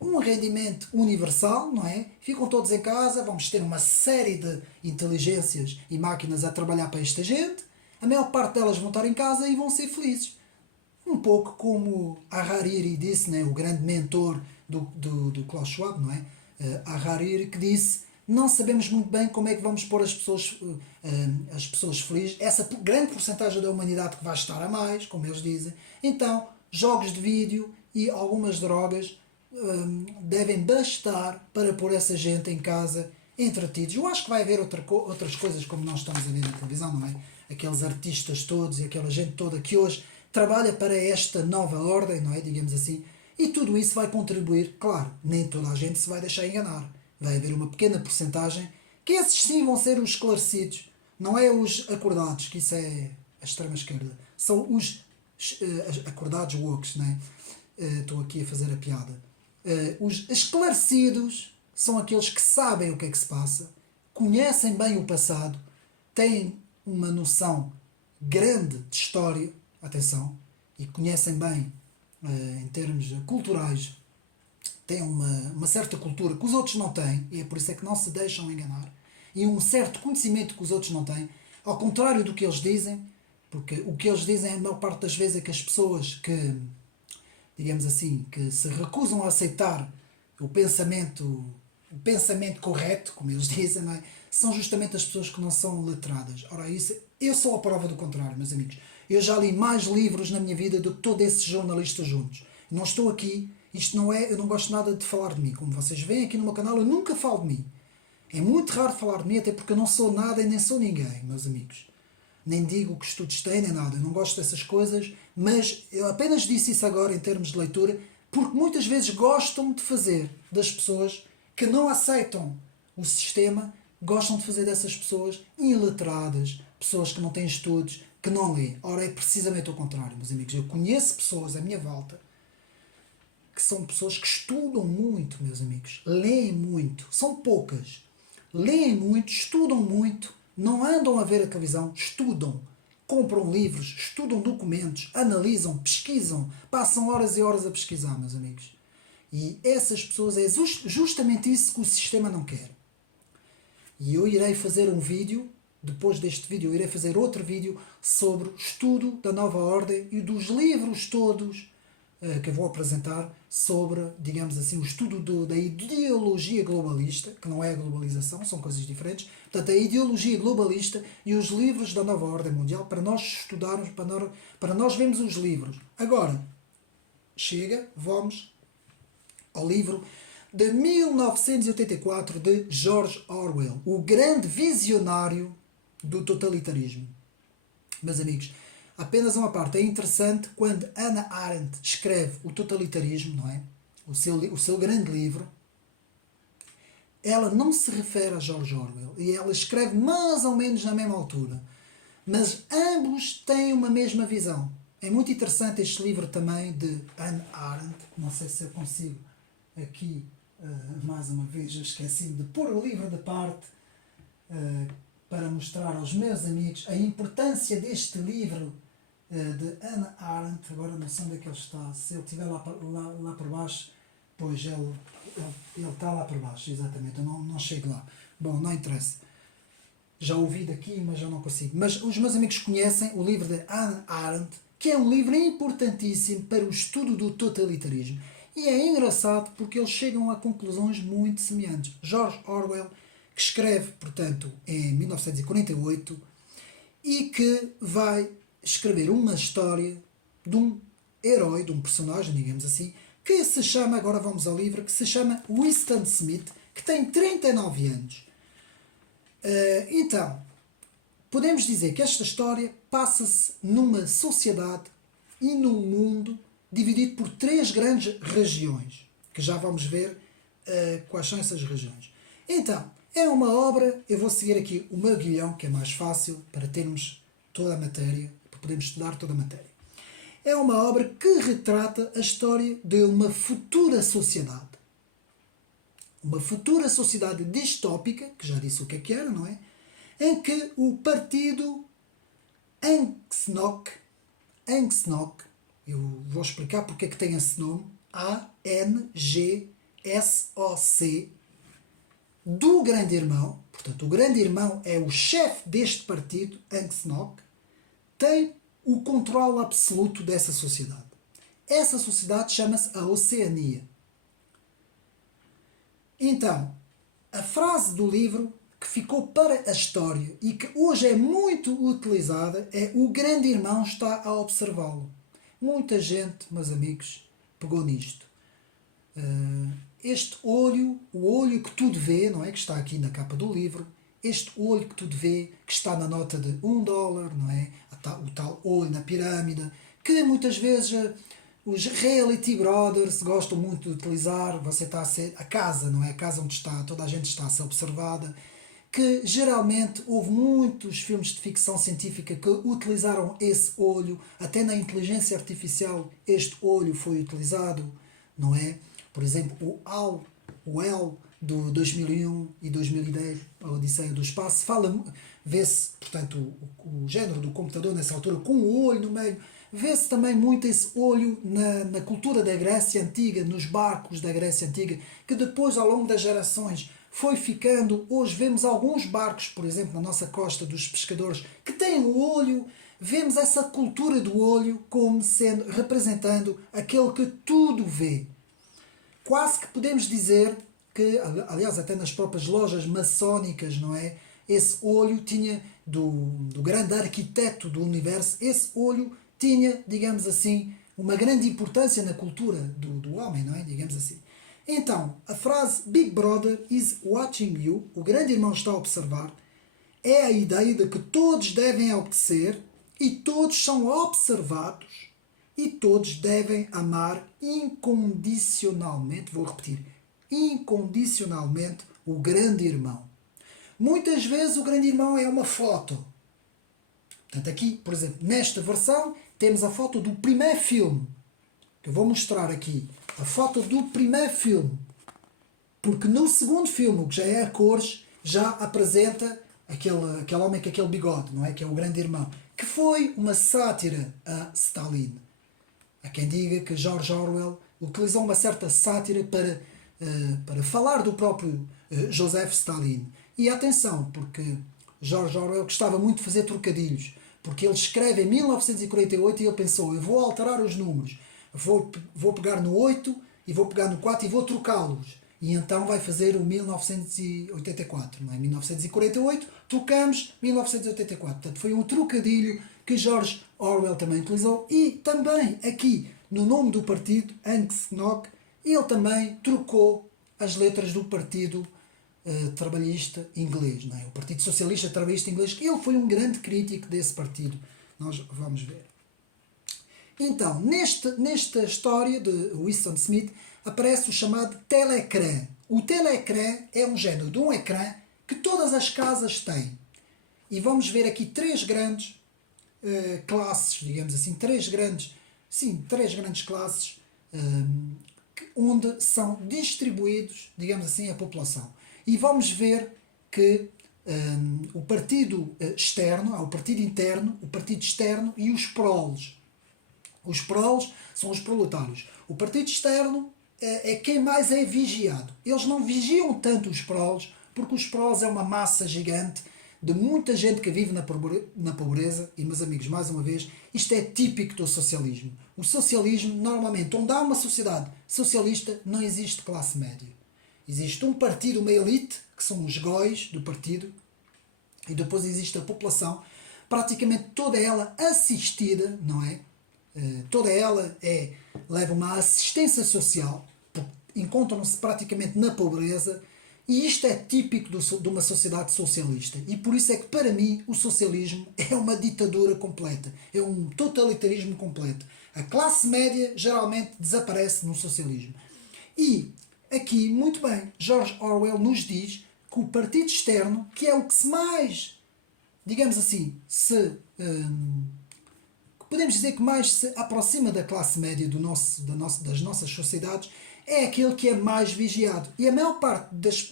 um rendimento universal, não é? Ficam todos em casa, vamos ter uma série de inteligências e máquinas a trabalhar para esta gente. A maior parte delas vão estar em casa e vão ser felizes. Um pouco como Harari disse, né? O grande mentor do Klaus Schwab, não é? Harari que disse: não sabemos muito bem como é que vamos pôr as pessoas felizes. Essa grande porcentagem da humanidade que vai estar a mais, como eles dizem. Então, jogos de vídeo e algumas drogas devem bastar para pôr essa gente em casa entretidos. Eu acho que vai haver outras coisas como nós estamos a ver na televisão, não é? Aqueles artistas todos e aquela gente toda que hoje trabalha para esta nova ordem, não é? Digamos assim. E tudo isso vai contribuir, claro, nem toda a gente se vai deixar enganar. Vai haver uma pequena porcentagem que esses sim vão ser os esclarecidos. Não é os acordados, que isso é a extrema-esquerda. São os acordados woke, não é? Estou aqui a fazer a piada. Os esclarecidos são aqueles que sabem o que é que se passa, conhecem bem o passado, têm uma noção grande de história, atenção, e conhecem bem em termos culturais, têm uma certa cultura que os outros não têm, e é por isso é que não se deixam enganar, e um certo conhecimento que os outros não têm, ao contrário do que eles dizem, porque o que eles dizem a maior parte das vezes é que as pessoas que, digamos assim, que se recusam a aceitar o pensamento correto, como eles dizem, não é? São justamente as pessoas que não são letradas. Ora, isso, eu sou a prova do contrário, meus amigos. Eu já li mais livros na minha vida do que todos esses jornalistas juntos. Não estou aqui, isto não é, eu não gosto nada de falar de mim. Como vocês veem aqui no meu canal, eu nunca falo de mim. É muito raro falar de mim, até porque eu não sou nada e nem sou ninguém, meus amigos. Nem digo que estudos têm, nem nada. Eu não gosto dessas coisas, mas eu apenas disse isso agora em termos de leitura, porque muitas vezes gostam de fazer das pessoas que não aceitam o sistema, gostam de fazer dessas pessoas iletradas, pessoas que não têm estudos, que não lêem. Ora, é precisamente o contrário, meus amigos. Eu conheço pessoas à minha volta que são pessoas que estudam muito, meus amigos. Leem muito. São poucas. Leem muito, estudam muito, não andam a ver a televisão, estudam. Compram livros, estudam documentos, analisam, pesquisam, passam horas e horas a pesquisar, meus amigos. E essas pessoas é justamente isso que o sistema não quer. E eu irei fazer um vídeo, depois deste vídeo eu irei fazer outro vídeo sobre o estudo da nova ordem e dos livros todos que eu vou apresentar sobre, digamos assim, o estudo da ideologia globalista, que não é a globalização, são coisas diferentes. Portanto, a ideologia globalista e os livros da nova ordem mundial, para nós estudarmos, para nós vermos os livros. Agora, chega, vamos ao livro de 1984 de George Orwell, o grande visionário do totalitarismo. Meus amigos, apenas uma parte. É interessante quando Hannah Arendt escreve o totalitarismo, não é? O seu grande livro, ela não se refere a George Orwell e ela escreve mais ou menos na mesma altura. Mas ambos têm uma mesma visão. É muito interessante este livro também de Hannah Arendt. Não sei se eu consigo aqui, mais uma vez, eu esqueci de pôr o livro de parte para mostrar aos meus amigos a importância deste livro de Hannah Arendt. Agora não sei onde é que ele está. Se ele estiver lá por baixo, pois ele está lá por baixo, exatamente. Eu não chego lá. Bom, não interessa. Já ouvi daqui, mas já não consigo. Mas os meus amigos conhecem o livro de Hannah Arendt, que é um livro importantíssimo para o estudo do totalitarismo. E é engraçado porque eles chegam a conclusões muito semelhantes. George Orwell, que escreve, portanto, em 1948, e que vai escrever uma história de um herói, de um personagem, digamos assim, que se chama, agora vamos ao livro, que se chama Winston Smith, que tem 39 anos. Então, podemos dizer que esta história passa-se numa sociedade e num mundo dividido por 3 grandes regiões, que já vamos ver quais são essas regiões. Então, é uma obra, eu vou seguir aqui o meu guião, que é mais fácil para termos toda a matéria, para podermos estudar toda a matéria. É uma obra que retrata a história de uma futura sociedade. Uma futura sociedade distópica, que já disse o que era, não é? Em que o partido Angstnock, eu vou explicar porque é que tem esse nome, A-N-G-S-O-C, do Grande Irmão, portanto o Grande Irmão é o chefe deste partido, Angstnock, tem o controle absoluto dessa sociedade. Essa sociedade chama-se a Oceania. Então, a frase do livro que ficou para a história e que hoje é muito utilizada é: o Grande Irmão está a observá-lo. Muita gente, meus amigos, pegou nisto. Este olho, o olho que tudo vê, não é? Que está aqui na capa do livro, este olho que tudo vê, que está na nota de $1, não é? O tal olho na pirâmide, que muitas vezes os reality brothers gostam muito de utilizar. Você está a ser a casa, não é? A casa onde está, toda a gente está a ser observada. Que geralmente houve muitos filmes de ficção científica que utilizaram esse olho, até na inteligência artificial este olho foi utilizado, não é? Por exemplo, o L do 2001 e 2010, a Odisseia do Espaço, vê-se, portanto, o género do computador nessa altura com o olho no meio. Vê-se também muito esse olho na cultura da Grécia Antiga, nos barcos da Grécia Antiga, que depois, ao longo das gerações, foi ficando. Hoje vemos alguns barcos, por exemplo, na nossa costa dos pescadores, que têm o olho. Vemos essa cultura do olho como sendo, representando aquele que tudo vê. Quase que podemos dizer que, aliás, até nas próprias lojas maçónicas, não é? Esse olho tinha, do grande arquiteto do universo, esse olho tinha, digamos assim, uma grande importância na cultura do homem, não é? Digamos assim. Então, a frase Big Brother is watching you, o grande irmão está a observar, é a ideia de que todos devem obedecer e todos são observados e todos devem amar incondicionalmente, vou repetir, incondicionalmente o grande irmão. Muitas vezes o grande irmão é uma foto. Portanto, aqui, por exemplo, nesta versão, temos a foto do primeiro filme. Que eu vou mostrar aqui. A foto do primeiro filme. Porque no segundo filme, o que já é a cores, já apresenta aquele homem com aquele bigode, não é? Que é o grande irmão. Que foi uma sátira a Stalin. Há quem diga que George Orwell utilizou uma certa sátira para falar do próprio Joseph Stalin. E atenção, porque George Orwell gostava muito de fazer trocadilhos. Porque ele escreve em 1948 e ele pensou, eu vou alterar os números. Vou pegar no 8 e vou pegar no 4 e vou trocá-los. E então vai fazer o 1984, não é? 1948, trocamos 1984. Portanto, foi um trocadilho que George Orwell também utilizou. E também aqui, no nome do partido, Angstnock, ele também trocou as letras do partido trabalhista inglês, não é? O Partido Socialista Trabalhista Inglês. Ele foi um grande crítico desse partido. Nós vamos ver. Então, nesta história de Winston Smith, aparece o chamado telecrã. O telecrã é um género de um ecrã que todas as casas têm. E vamos ver aqui três grandes classes, digamos assim, três grandes classes onde são distribuídos, digamos assim, a população. E vamos ver que o partido externo, há o partido interno, o partido externo e os proles. Os proles são os proletários. O partido externo é quem mais é vigiado. Eles não vigiam tanto os proles, porque os proles é uma massa gigante de muita gente que vive na pobreza. E, meus amigos, mais uma vez, isto é típico do socialismo. O socialismo, normalmente, onde há uma sociedade socialista, não existe classe média. Existe um partido, uma elite, que são os góis do partido, e depois existe a população, praticamente toda ela assistida, não é? Toda ela leva uma assistência social, encontram-se praticamente na pobreza, e isto é típico de uma sociedade socialista. E por isso é que, para mim, o socialismo é uma ditadura completa, é um totalitarismo completo. A classe média geralmente desaparece no socialismo. E aqui, muito bem, George Orwell nos diz que o partido externo, que é o que se mais, digamos assim, podemos dizer que mais se aproxima da classe média das nossas sociedades, é aquele que é mais vigiado. E a maior parte das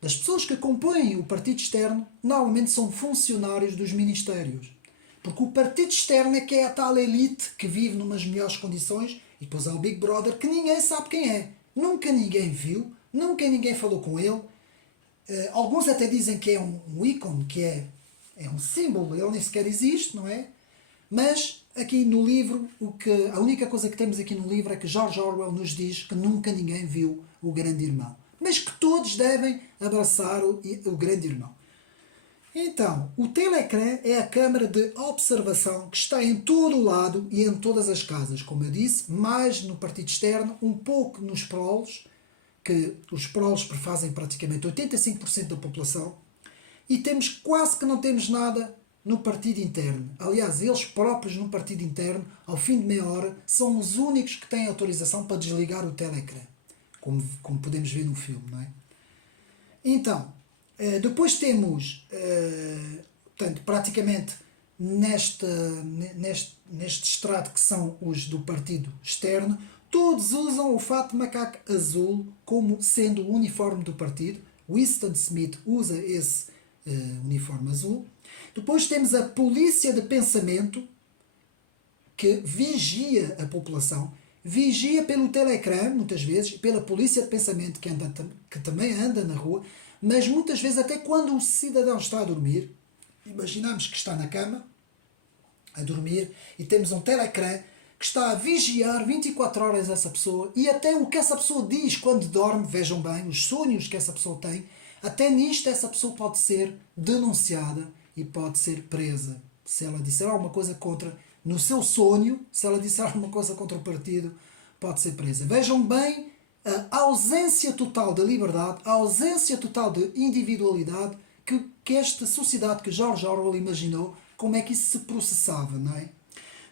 pessoas que compõem o partido externo normalmente são funcionários dos ministérios. Porque o partido externo é que é a tal elite que vive numas melhores condições, e depois há o Big Brother que ninguém sabe quem é. Nunca ninguém viu, nunca ninguém falou com ele. Alguns até dizem que é um ícone, que é um símbolo, ele nem sequer existe, não é? Mas aqui no livro, a única coisa que temos aqui no livro é que George Orwell nos diz que nunca ninguém viu o grande irmão. Mas que todos devem abraçar o grande irmão. Então, o telecrã é a câmara de observação que está em todo o lado e em todas as casas. Como eu disse, mais no partido externo, um pouco nos proles, que os proles prefazem praticamente 85% da população, e quase que não temos nada no partido interno. Aliás, eles próprios no partido interno, ao fim de meia hora, são os únicos que têm autorização para desligar o telecrã, como podemos ver no filme, não é? Então, depois temos, portanto, praticamente neste extrato que são os do partido externo, Todos usam o fato de macaco azul como sendo o uniforme do partido. Winston Smith usa esse uniforme azul. Depois temos a polícia de pensamento, que vigia a população, vigia pelo telecrã, muitas vezes, pela polícia de pensamento que também anda na rua, mas muitas vezes até quando o cidadão está a dormir, imaginamos que está na cama, a dormir, e temos um telecrã que está a vigiar 24 horas essa pessoa, e até o que essa pessoa diz quando dorme, vejam bem, os sonhos que essa pessoa tem, até nisto essa pessoa pode ser denunciada e pode ser presa. Se ela disser alguma coisa contra, no seu sonho, se ela disser alguma coisa contra o partido, pode ser presa. Vejam bem a ausência total de liberdade, a ausência total de individualidade que esta sociedade que George Orwell imaginou, como é que isso se processava, não é?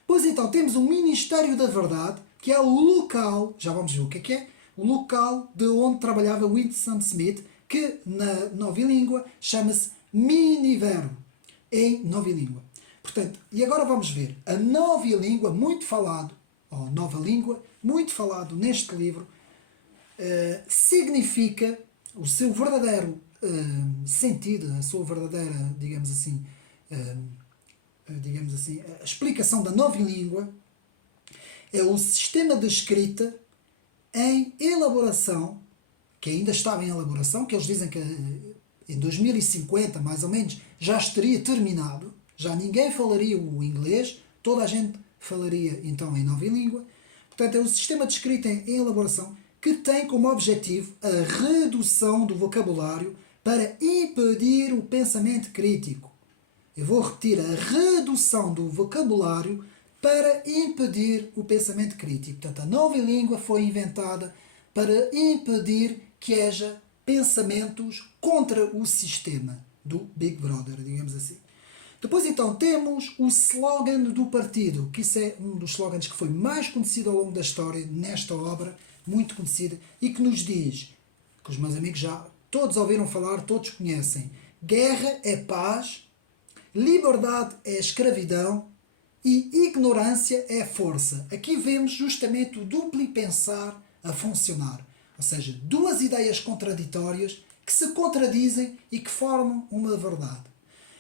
Pois então, temos o Ministério da Verdade, que é o local, já vamos ver o que é, o local de onde trabalhava Winston Smith, que na nova língua chama-se Minivero, em nova língua. Portanto, e agora vamos ver, a nova língua, muito falado, ou nova língua, muito falado neste livro, significa o seu verdadeiro sentido, a sua verdadeira, digamos assim, a explicação da nova língua é o sistema de escrita em elaboração, que ainda estava em elaboração, que eles dizem que em 2050, mais ou menos, já estaria terminado, já ninguém falaria o inglês, toda a gente falaria então em nova língua. Portanto, é o sistema de escrita em elaboração que tem como objetivo a redução do vocabulário para impedir o pensamento crítico. Eu vou repetir, a redução do vocabulário para impedir o pensamento crítico. Portanto, a nova língua foi inventada para impedir que haja pensamentos contra o sistema do Big Brother, digamos assim. Depois então temos o slogan do partido, que isso é um dos slogans que foi mais conhecido ao longo da história, nesta obra, muito conhecida, e que nos diz, que os meus amigos já todos ouviram falar, todos conhecem: guerra é paz, liberdade é escravidão e ignorância é força. Aqui vemos justamente o duplo pensar a funcionar. Ou seja, duas ideias contraditórias que se contradizem e que formam uma verdade.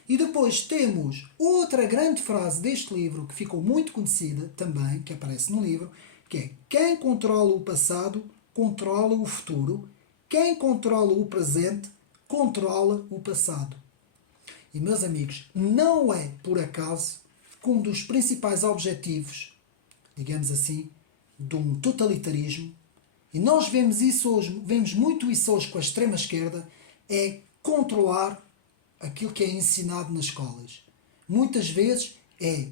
E depois temos outra grande frase deste livro, que ficou muito conhecida também, que aparece no livro, que é: quem controla o passado, controla o futuro. Quem controla o presente, controla o passado. E, meus amigos, não é por acaso que um dos principais objetivos, digamos assim, de um totalitarismo, e nós vemos isso hoje, vemos muito isso hoje com a extrema-esquerda, é controlar aquilo que é ensinado nas escolas. Muitas vezes é,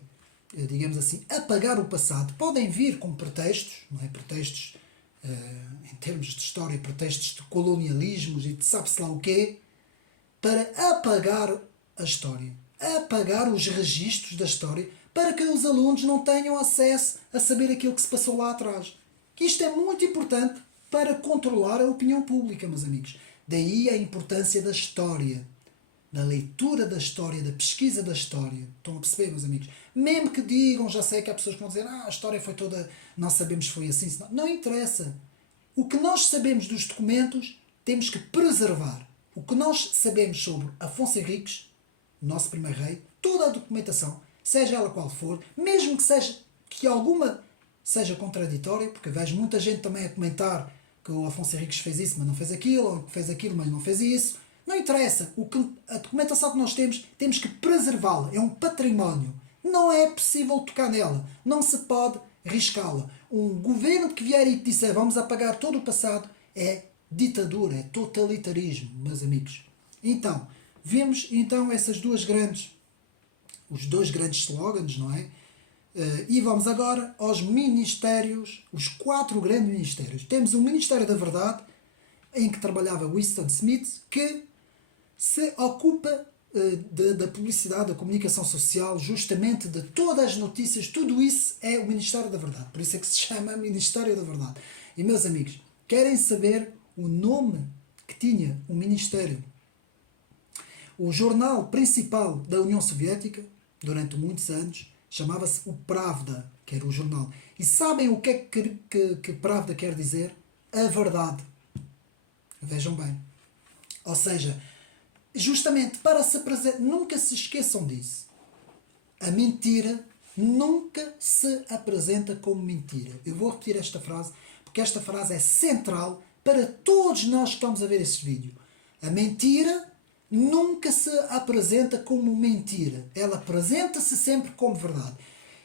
digamos assim, apagar o passado. Podem vir com pretextos, não é? Pretextos em termos de história, pretextos de colonialismos e de sabe-se lá o quê, para apagar a história, apagar os registros da história, para que os alunos não tenham acesso a saber aquilo que se passou lá atrás. Isto é muito importante para controlar a opinião pública, meus amigos. Daí a importância da história, da leitura da história, da pesquisa da história. Estão a perceber, meus amigos? Mesmo que digam, já sei que há pessoas que vão dizer: a história foi toda, não sabemos se foi assim. Não interessa. O que nós sabemos dos documentos, temos que preservar. O que nós sabemos sobre Afonso Henriques, nosso primeiro rei, toda a documentação, seja ela qual for, mesmo que alguma seja contraditória, porque vejo muita gente também a comentar que o Afonso Henriques fez isso, mas não fez aquilo, ou que fez aquilo, mas não fez isso. Não interessa. A documentação que nós temos que preservá-la. É um património. Não é possível tocar nela. Não se pode riscá-la. Um governo que vier e que disser vamos apagar todo o passado é ditadura, é totalitarismo, meus amigos. Então, vemos então os dois grandes slogans, não é? E vamos agora aos ministérios, os 4 grandes ministérios. Temos o Ministério da Verdade, em que trabalhava Winston Smith, que se ocupa da publicidade, da comunicação social, justamente de todas as notícias. Tudo isso é o Ministério da Verdade. Por isso é que se chama Ministério da Verdade. E, meus amigos, querem saber o nome que tinha o Ministério? O jornal principal da União Soviética, durante muitos anos, chamava-se o Pravda, que era o jornal. E sabem o que é que Pravda quer dizer? A verdade. Vejam bem. Ou seja, justamente para se apresentar, nunca se esqueçam disso. A mentira nunca se apresenta como mentira. Eu vou repetir esta frase, porque esta frase é central para todos nós que estamos a ver este vídeo. A mentira nunca se apresenta como mentira. Ela apresenta-se sempre como verdade.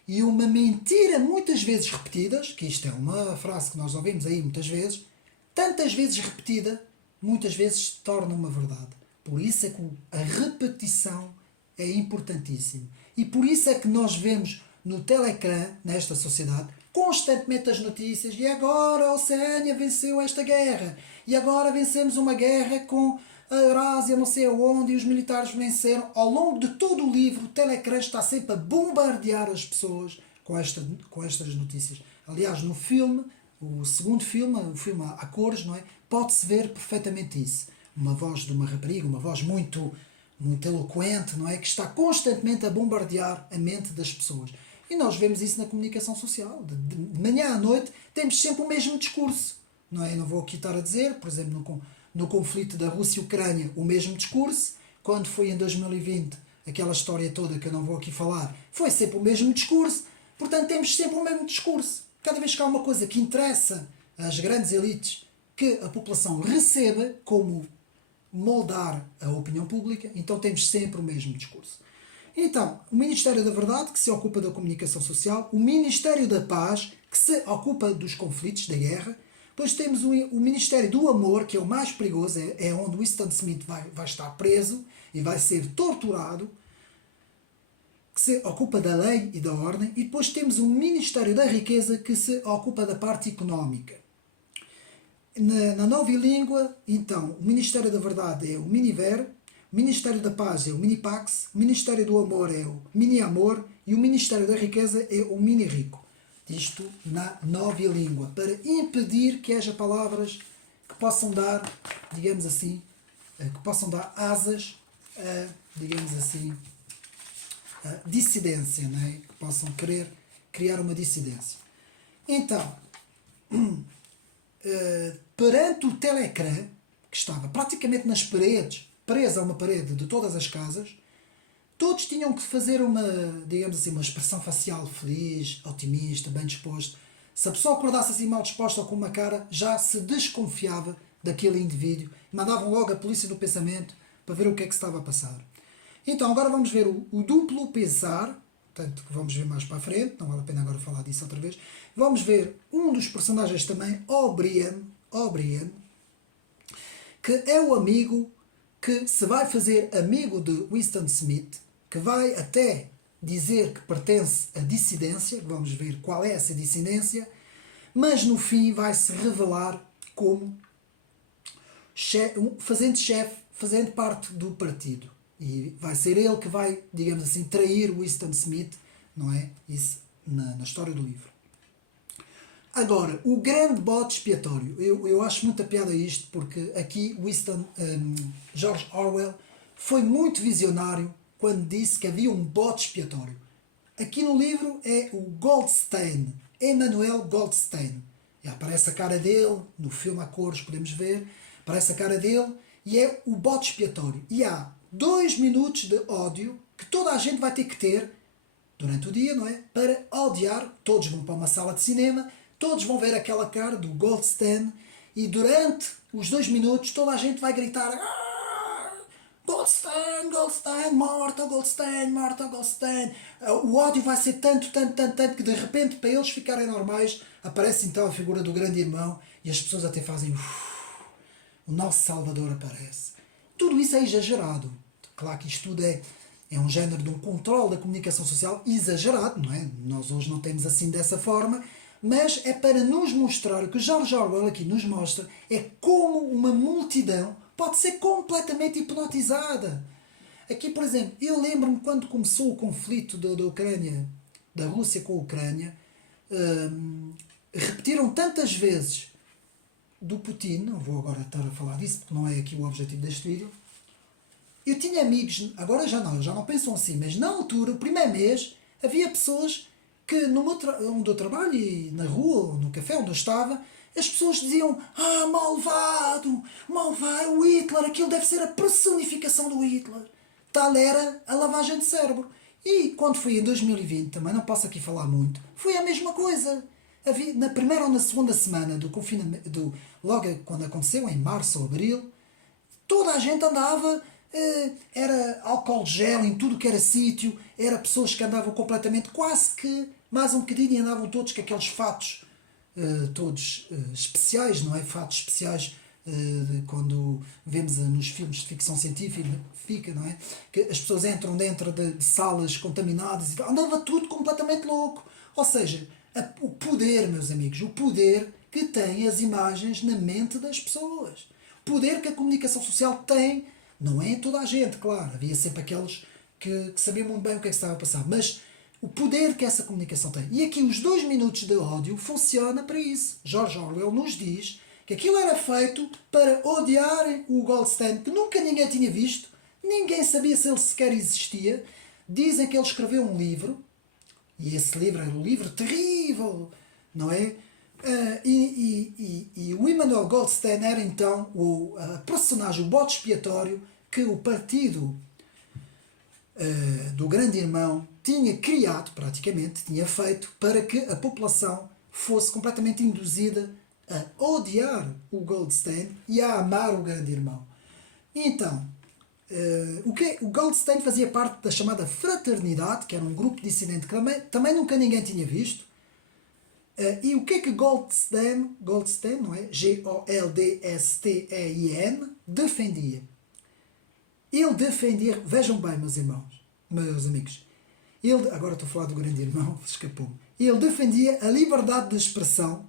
E uma mentira muitas vezes repetida, que isto é uma frase que nós ouvimos aí muitas vezes, tantas vezes repetida, muitas vezes se torna uma verdade. Por isso é que a repetição é importantíssima. E por isso é que nós vemos no telecrã, nesta sociedade, constantemente as notícias, e agora a Oceânia venceu esta guerra, e agora vencemos uma guerra com a Eurásia, não sei aonde, e os militares venceram. Ao longo de todo o livro, o telecrã está sempre a bombardear as pessoas com estas notícias. Aliás, no filme, o segundo filme, o filme a cores, não é? Pode-se ver perfeitamente isso. Uma voz de uma rapariga, uma voz muito eloquente, não é? Que está constantemente a bombardear a mente das pessoas. E nós vemos isso na comunicação social. De manhã à noite temos sempre o mesmo discurso. Não é? Eu não vou aqui estar a dizer, por exemplo, no conflito da Rússia e Ucrânia, o mesmo discurso. Quando foi em 2020, aquela história toda que eu não vou aqui falar, foi sempre o mesmo discurso. Portanto, temos sempre o mesmo discurso. Cada vez que há uma coisa que interessa às grandes elites que a população receba como moldar a opinião pública, então temos sempre o mesmo discurso. Então, o Ministério da Verdade, que se ocupa da comunicação social, o Ministério da Paz, que se ocupa dos conflitos, da guerra, depois temos o Ministério do Amor, que é o mais perigoso, é onde Winston Smith vai estar preso e vai ser torturado, que se ocupa da lei e da ordem, e depois temos o Ministério da Riqueza, que se ocupa da parte económica. Na nova língua, então, o Ministério da Verdade é o Miniver, o Ministério da Paz é o Minipax, o Ministério do Amor é o Mini-Amor e o Ministério da Riqueza é o Mini-Rico. Isto na nova língua, para impedir que haja palavras que possam dar, digamos assim, que possam dar asas a, digamos assim, a dissidência, não é? Que possam querer criar uma dissidência. Então, perante o telecrã, que estava praticamente nas paredes, preso a uma parede de todas as casas, todos tinham que fazer uma, digamos assim, uma expressão facial feliz, otimista, bem disposto. Se a pessoa acordasse assim mal disposta ou com uma cara, já se desconfiava daquele indivíduo. Mandavam logo a polícia do pensamento para ver o que é que se estava a passar. Então, agora vamos ver o duplo pensar, portanto, que vamos ver mais para a frente, não vale a pena agora falar disso outra vez. Vamos ver um dos personagens também, O'Brien, que é o amigo que se vai fazer amigo de Winston Smith, que vai até dizer que pertence à dissidência, vamos ver qual é essa dissidência, mas no fim vai se revelar como fazendo parte do partido. E vai ser ele que vai, digamos assim, trair Winston Smith, não é? Isso na história do livro. Agora, o grande bode expiatório. Eu acho muita piada isto, porque aqui George Orwell foi muito visionário quando disse que havia um bode expiatório. Aqui no livro é o Goldstein, Emanuel Goldstein. E aparece a cara dele, no filme a cores podemos ver, aparece a cara dele e é o bode expiatório. E há 2 minutos de ódio que toda a gente vai ter que ter durante o dia, não é? Para odiar, todos vão para uma sala de cinema, todos vão ver aquela cara do Goldstein e durante os 2 minutos toda a gente vai gritar Goldstein, Goldstein, morta Goldstein, morta Goldstein. O ódio vai ser tanto que de repente para eles ficarem normais aparece então a figura do grande irmão e as pessoas até fazem o nosso Salvador aparece. Tudo isso é exagerado. Claro que isto tudo é um género de um controle da comunicação social exagerado, não é? Nós hoje não temos assim dessa forma, mas é para nos mostrar, o que George Orwell aqui nos mostra, é como uma multidão pode ser completamente hipnotizada. Aqui, por exemplo, eu lembro-me quando começou o conflito da Ucrânia, da Rússia com a Ucrânia, repetiram tantas vezes do Putin, não vou agora estar a falar disso, porque não é aqui o objetivo deste vídeo. Eu tinha amigos, agora já não pensam assim, mas na altura, o primeiro mês, Havia pessoas que no onde eu trabalho e na rua, ou no café onde eu estava, as pessoas diziam: ah, malvado, malvado, o Hitler, aquilo deve ser a personificação do Hitler. Tal era a lavagem de cérebro. E quando foi em 2020, também não posso aqui falar muito, foi a mesma coisa. Havia, na primeira ou na segunda semana do confinamento, logo quando aconteceu, em março ou abril, toda a gente andava, era álcool gel em tudo que era sítio, era pessoas que andavam completamente, quase que mais um bocadinho, e andavam todos com aqueles fatos todos especiais, não é? Fatos especiais quando vemos nos filmes de ficção científica, não é? Que as pessoas entram dentro de salas contaminadas e tal. Andava tudo completamente louco. Ou seja, o poder, meus amigos, o poder que têm as imagens na mente das pessoas. O poder que a comunicação social tem, não é em toda a gente, claro. Havia sempre aqueles que sabiam muito bem o que é que estava a passar, mas o poder que essa comunicação tem. E aqui os 2 minutos de ódio funciona para isso. George Orwell nos diz que aquilo era feito para odiarem o Goldstein, que nunca ninguém tinha visto, ninguém sabia se ele sequer existia. Dizem que ele escreveu um livro, e esse livro era um livro terrível, não é? E o Emmanuel Goldstein era então o personagem, o bode expiatório que o partido do Grande Irmão tinha criado, praticamente, tinha feito, para que a população fosse completamente induzida a odiar o Goldstein e a amar o Grande Irmão. Então, o Goldstein fazia parte da chamada Fraternidade, que era um grupo dissidente que também nunca ninguém tinha visto. E o que é que Goldstein, não é? Goldstein, defendia? Ele defendia, vejam bem, meus irmãos, meus amigos, agora estou a falar do Grande Irmão, escapou-me. Ele defendia a liberdade de expressão,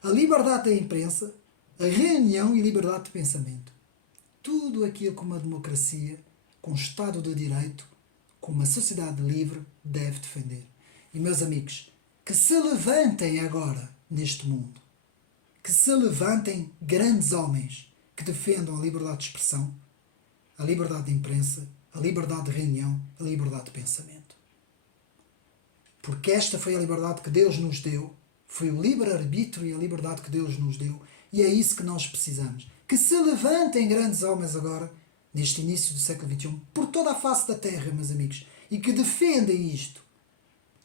a liberdade da imprensa, a reunião e liberdade de pensamento. Tudo aquilo que uma democracia, com Estado de Direito, com uma sociedade livre, deve defender. E, meus amigos, que se levantem agora neste mundo. Que se levantem grandes homens que defendam a liberdade de expressão, a liberdade de imprensa, a liberdade de reunião, a liberdade de pensamento. Porque esta foi a liberdade que Deus nos deu, foi o livre-arbítrio e a liberdade que Deus nos deu, e é isso que nós precisamos. Que se levantem grandes homens agora, neste início do século XXI, por toda a face da Terra, meus amigos, e que defendem isto,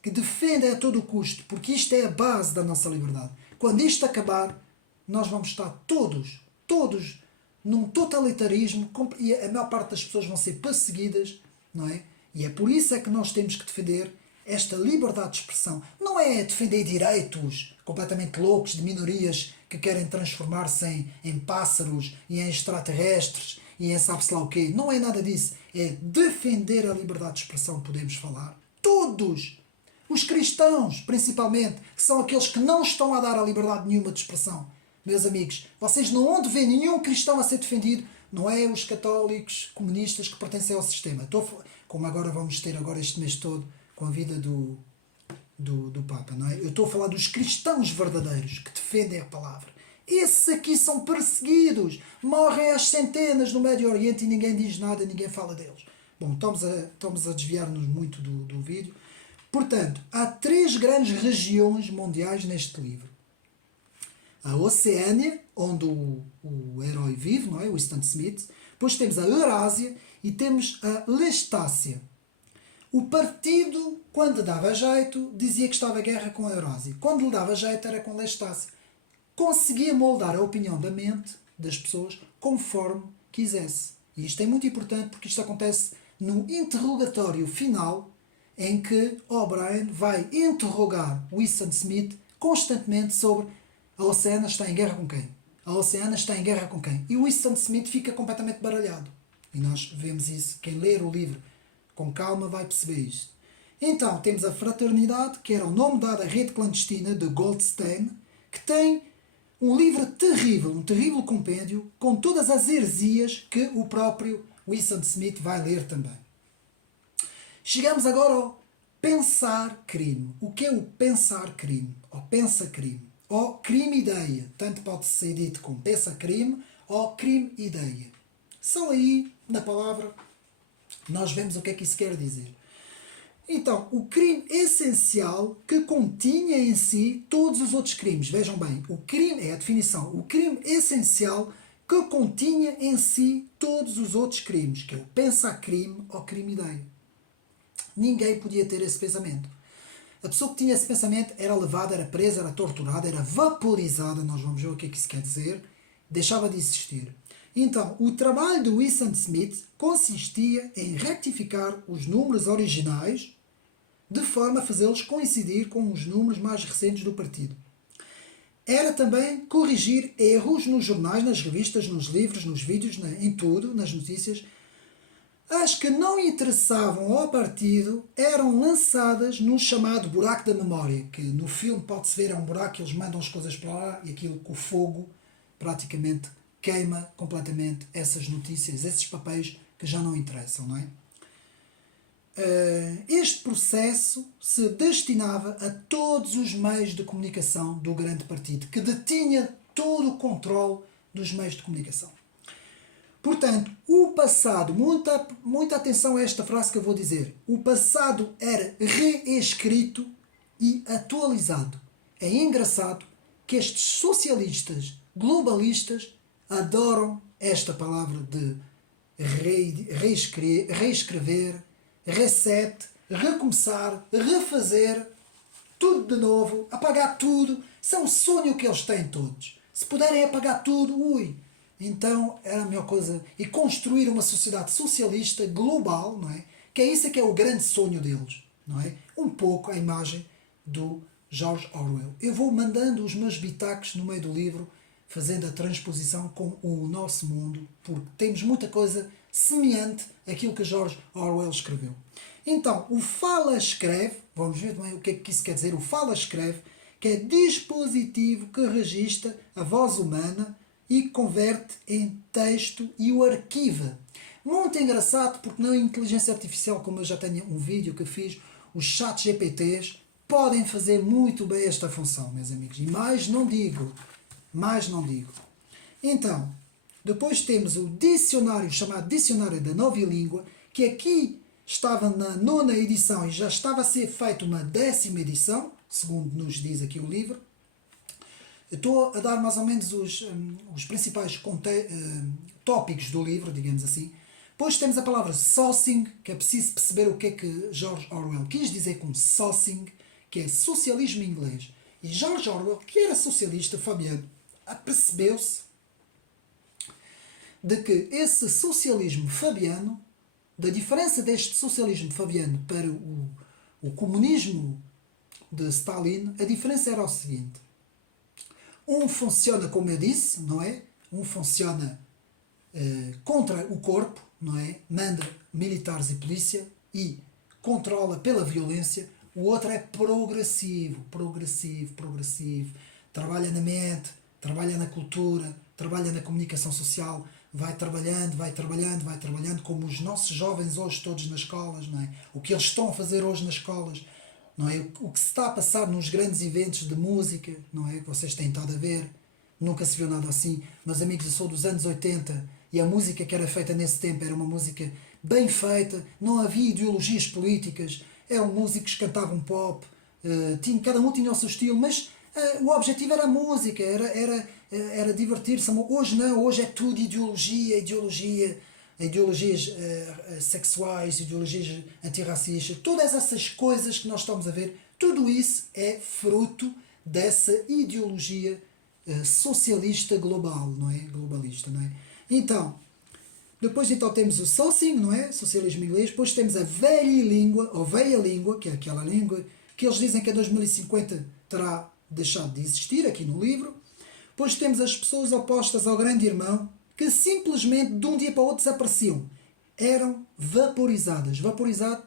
que defendem a todo o custo, porque isto é a base da nossa liberdade. Quando isto acabar, nós vamos estar todos, num totalitarismo e a maior parte das pessoas vão ser perseguidas, não é? E é por isso é que nós temos que defender esta liberdade de expressão. Não é defender direitos completamente loucos de minorias que querem transformar-se em pássaros e em extraterrestres e em sabe-se lá o quê. Não é nada disso. É defender a liberdade de expressão que podemos falar. Todos! Os cristãos, principalmente, que são aqueles que não estão a dar a liberdade nenhuma de expressão. Meus amigos, vocês não onde vêem nenhum cristão a ser defendido, não é os católicos comunistas que pertencem ao sistema. Como agora vamos ter agora este mês todo com a vida do Papa, não é? Eu estou a falar dos cristãos verdadeiros que defendem a palavra. Esses aqui são perseguidos, morrem às centenas no Médio Oriente e ninguém diz nada, ninguém fala deles. Bom, estamos a desviar-nos muito do vídeo. Portanto, há 3 grandes regiões mundiais neste livro. A Oceânia, onde o herói vive, não é? O Winston Smith. Depois temos a Eurásia e temos a Lestácia. O partido, quando dava jeito, dizia que estava em guerra com a Eurásia. Quando lhe dava jeito, era com a Lestácia. Conseguia moldar a opinião da mente das pessoas conforme quisesse. E isto é muito importante porque isto acontece no interrogatório final em que O'Brien vai interrogar Winston Smith constantemente sobre a Oceânia está em guerra com quem? A Oceânia está em guerra com quem? E o Winston Smith fica completamente baralhado. E nós vemos isso. Quem ler o livro com calma vai perceber isto. Então, temos a Fraternidade, que era o nome dado à rede clandestina de Goldstein, que tem um livro terrível, um terrível compêndio, com todas as heresias que o próprio Winston Smith vai ler também. Chegamos agora ao pensar crime. O que é o pensar crime? Ou pensa-crime? Ou crime-ideia. Tanto pode ser dito como pensa-crime ou crime-ideia. Só aí, na palavra, nós vemos o que é que isso quer dizer. Então, o crime essencial que continha em si todos os outros crimes. Vejam bem, o crime é a definição. O crime essencial que continha em si todos os outros crimes, que é o pensar-crime ou crime-ideia. Ninguém podia ter esse pensamento. A pessoa que tinha esse pensamento era levada, era presa, era torturada, era vaporizada, nós vamos ver o que é que isso quer dizer, deixava de existir. Então, o trabalho de Wilson Smith consistia em retificar os números originais de forma a fazê-los coincidir com os números mais recentes do partido. Era também corrigir erros nos jornais, nas revistas, nos livros, nos vídeos, em tudo, nas notícias. As que não interessavam ao partido eram lançadas no chamado buraco da memória, que no filme pode-se ver, é um buraco que eles mandam as coisas para lá e aquilo com o fogo praticamente queima completamente essas notícias, esses papéis que já não interessam, não é? Este processo se destinava a todos os meios de comunicação do grande partido, que detinha todo o controle dos meios de comunicação. Portanto, o passado, muita atenção a esta frase que eu vou dizer, o passado era reescrito e atualizado. É engraçado que estes socialistas globalistas adoram esta palavra de reescrever, reset, recomeçar, refazer, tudo de novo, apagar tudo. Isso é um sonho que eles têm todos. Se puderem apagar tudo, ui, então era a melhor coisa. E construir uma sociedade socialista global, não é? Que é isso que é o grande sonho deles, não é? Um pouco a imagem do George Orwell. Eu vou mandando os meus bitaques no meio do livro, fazendo a transposição com o nosso mundo, porque temos muita coisa semelhante àquilo que George Orwell escreveu. Então, o fala-escreve, vamos ver também o que é que isso quer dizer, o fala-escreve, que é dispositivo que registra a voz humana e converte em texto e o arquiva. Muito engraçado, porque na inteligência artificial, como eu já tenho um vídeo que fiz, os chats GPTs podem fazer muito bem esta função, meus amigos. E mais não digo. Então, depois temos o dicionário, chamado Dicionário da Nova Língua, que aqui estava na 9ª edição e já estava a ser feita uma 10ª edição, segundo nos diz aqui o livro. Eu estou a dar mais ou menos os principais tópicos do livro, digamos assim. Depois temos a palavra saucing, que é preciso perceber o que é que George Orwell quis dizer com saucing, que é socialismo em inglês. E George Orwell, que era socialista, Fabiano, apercebeu-se de que esse socialismo fabiano, da diferença deste socialismo fabiano para o comunismo de Stalin, a diferença era o seguinte. Um funciona, como eu disse, não é? Um funciona contra o corpo, não é? Manda militares e polícia e controla pela violência. O outro é progressivo. Trabalha na mente, trabalha na cultura, trabalha na comunicação social, vai trabalhando, como os nossos jovens hoje todos nas escolas, não é? O que eles estão a fazer hoje nas escolas, não é? O que se está a passar nos grandes eventos de música, não é? Que vocês têm estado a ver, nunca se viu nada assim. Meus amigos, eu sou dos anos 80 e a música que era feita nesse tempo era uma música bem feita, não havia ideologias políticas, eram músicos que cantavam pop, cada um tinha o seu estilo, mas o objetivo era a música, era divertir-se. Hoje não, hoje é tudo ideologias sexuais, ideologias antirracistas, todas essas coisas que nós estamos a ver, tudo isso é fruto dessa ideologia socialista global, não é? Globalista, não é? Então, depois temos o saucing, não é? Socialismo inglês. Depois temos a velha língua, que é aquela língua que eles dizem que em 2050 terá deixado de existir, aqui no livro. Depois temos as pessoas opostas ao grande irmão, que simplesmente de um dia para o outro desapareciam. Eram vaporizadas. Vaporizado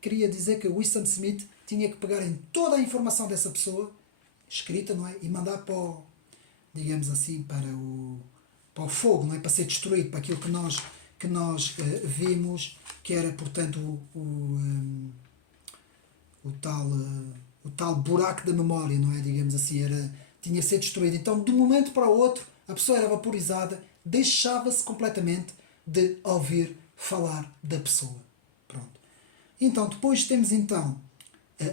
queria dizer que o Wilson Smith tinha que pegar em toda a informação dessa pessoa, escrita, não é? E mandar para o, digamos assim, para o fogo, não é? Para ser destruído, para aquilo que nós vimos, que era, portanto, o tal buraco da memória, não é? Digamos assim, tinha que ser destruído. Então, de um momento para o outro, a pessoa era vaporizada, deixava-se completamente de ouvir falar da pessoa. Pronto. Então, depois temos então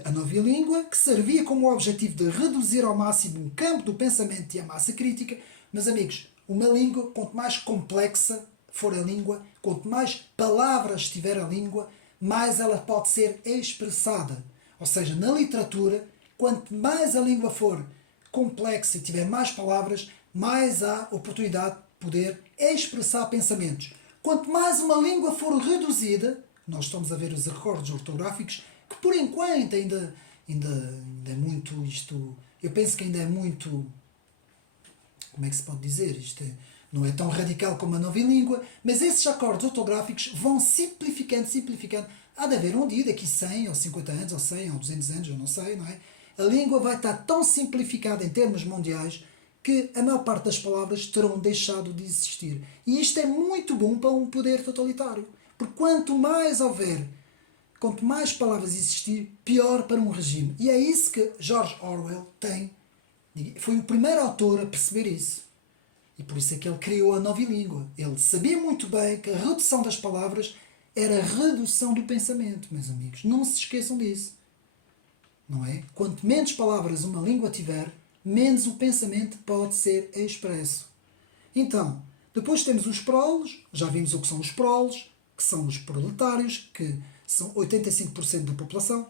a novilíngua, que servia como objetivo de reduzir ao máximo o campo do pensamento e a massa crítica. Mas, amigos, uma língua, quanto mais complexa for a língua, quanto mais palavras tiver a língua, mais ela pode ser expressada. Ou seja, na literatura, quanto mais a língua for complexa e tiver mais palavras, mais há oportunidade de poder expressar pensamentos. Quanto mais uma língua for reduzida, nós estamos a ver os recordes ortográficos, que por enquanto ainda é muito isto. Eu penso que ainda é muito. Como é que se pode dizer? Não é tão radical como a novilíngua, mas esses acordes ortográficos vão simplificando, simplificando. Há de haver um dia, daqui 100 ou 50 anos, ou 100 ou 200 anos, eu não sei, não é? A língua vai estar tão simplificada em termos mundiais que a maior parte das palavras terão deixado de existir. E isto é muito bom para um poder totalitário. Porque quanto mais palavras existir, pior para um regime. E é isso que George Orwell tem. Foi o primeiro autor a perceber isso. E por isso é que ele criou a novilíngua. Ele sabia muito bem que a redução das palavras era a redução do pensamento, meus amigos. Não se esqueçam disso. Não é? Quanto menos palavras uma língua tiver, menos o pensamento pode ser expresso. Então, depois temos os proles. Já vimos o que são os proles, que são os proletários, que são 85% da população.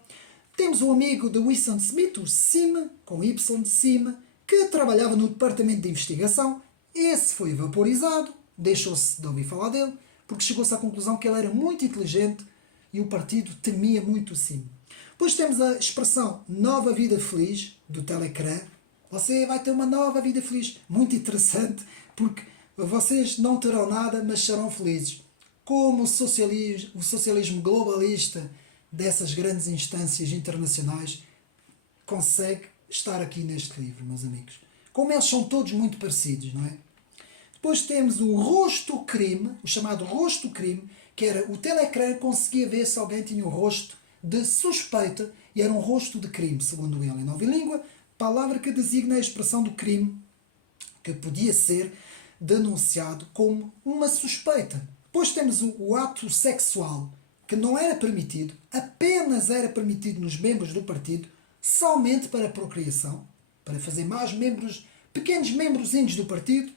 Temos o amigo de Winston Smith, o Sim, com Y, Sim, que trabalhava no departamento de investigação. Esse foi vaporizado, deixou-se de ouvir falar dele, porque chegou-se à conclusão que ele era muito inteligente e o partido temia muito o Sim. Depois temos a expressão nova vida feliz, do Telecrã. Você vai ter uma nova vida feliz. Muito interessante, porque vocês não terão nada, mas serão felizes. Como o socialismo globalista dessas grandes instâncias internacionais consegue estar aqui neste livro, meus amigos. Como eles são todos muito parecidos, não é? Depois temos o rosto-crime, o chamado rosto-crime, que era o Telecrã conseguia ver se alguém tinha o rosto de suspeita e era um rosto de crime, segundo ele. Em novilíngua, palavra que designa a expressão do crime que podia ser denunciado como uma suspeita. Depois temos o ato sexual, que não era permitido, apenas era permitido nos membros do partido, somente para a procriação, para fazer mais membros, pequenos membrozinhos do partido,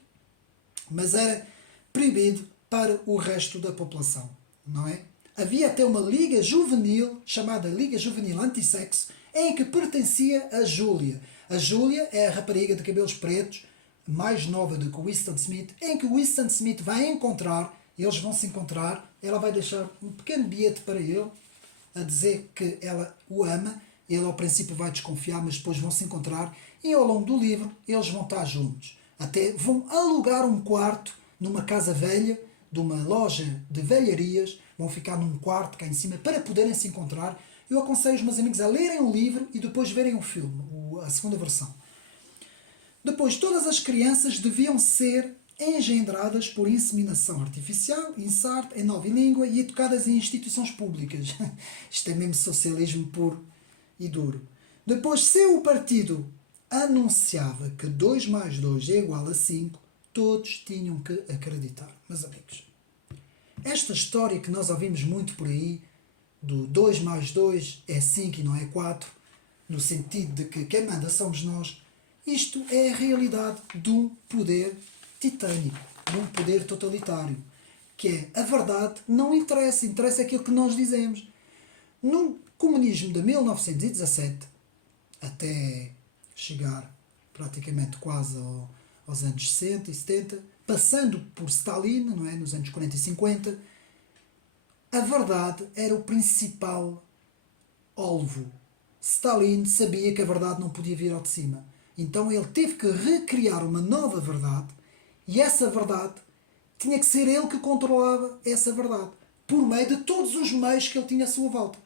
mas era proibido para o resto da população, não é? Havia até uma liga juvenil, chamada Liga Juvenil Antissexo, em que pertencia a Júlia. A Júlia é a rapariga de cabelos pretos, mais nova do que o Winston Smith, em que o Winston Smith vai encontrar, eles vão se encontrar, ela vai deixar um pequeno bilhete para ele, a dizer que ela o ama, ele ao princípio vai desconfiar, mas depois vão se encontrar, e ao longo do livro eles vão estar juntos. Até vão alugar um quarto numa casa velha, de uma loja de velharias, vão ficar num quarto cá em cima para poderem se encontrar. Eu aconselho os meus amigos a lerem o livro e depois verem o filme, a segunda versão. Depois, todas as crianças deviam ser engendradas por inseminação artificial, INSART, em novilíngua e educadas em instituições públicas. Isto é mesmo socialismo puro e duro. Depois, se o partido anunciava que 2 mais 2 é igual a 5, todos tinham que acreditar. Meus amigos, esta história que nós ouvimos muito por aí, do 2 mais 2 é 5 e não é 4, no sentido de que quem manda somos nós, isto é a realidade de um poder titânico, de um poder totalitário, que é a verdade não interessa, interessa aquilo que nós dizemos. No comunismo de 1917, até chegar praticamente quase aos anos 60 e 70, passando por Stalin, não é, nos anos 40 e 50, a verdade era o principal alvo. Stalin sabia que a verdade não podia vir ao de cima. Então ele teve que recriar uma nova verdade e essa verdade tinha que ser ele que controlava essa verdade, por meio de todos os meios que ele tinha à sua volta.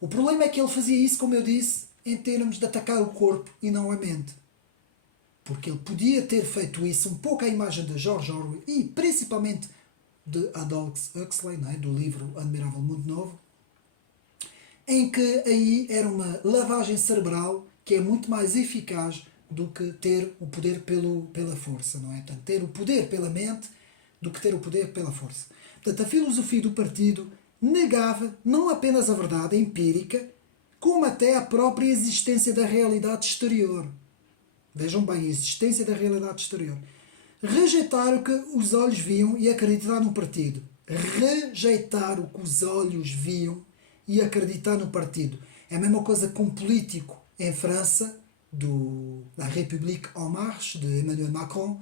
O problema é que ele fazia isso, como eu disse, em termos de atacar o corpo e não a mente. Porque ele podia ter feito isso um pouco à imagem de George Orwell e principalmente de Aldous Huxley, não é? Do livro Admirável Mundo Novo, em que aí era uma lavagem cerebral que é muito mais eficaz do que ter o poder pela força, não é? Portanto, ter o poder pela mente do que ter o poder pela força. Portanto, a filosofia do partido negava não apenas a verdade empírica, como até a própria existência da realidade exterior. Vejam bem, a existência da realidade exterior. Rejeitar o que os olhos viam e acreditar no partido. Rejeitar o que os olhos viam e acreditar no partido. É a mesma coisa que um político em França, da République en Marche, de Emmanuel Macron,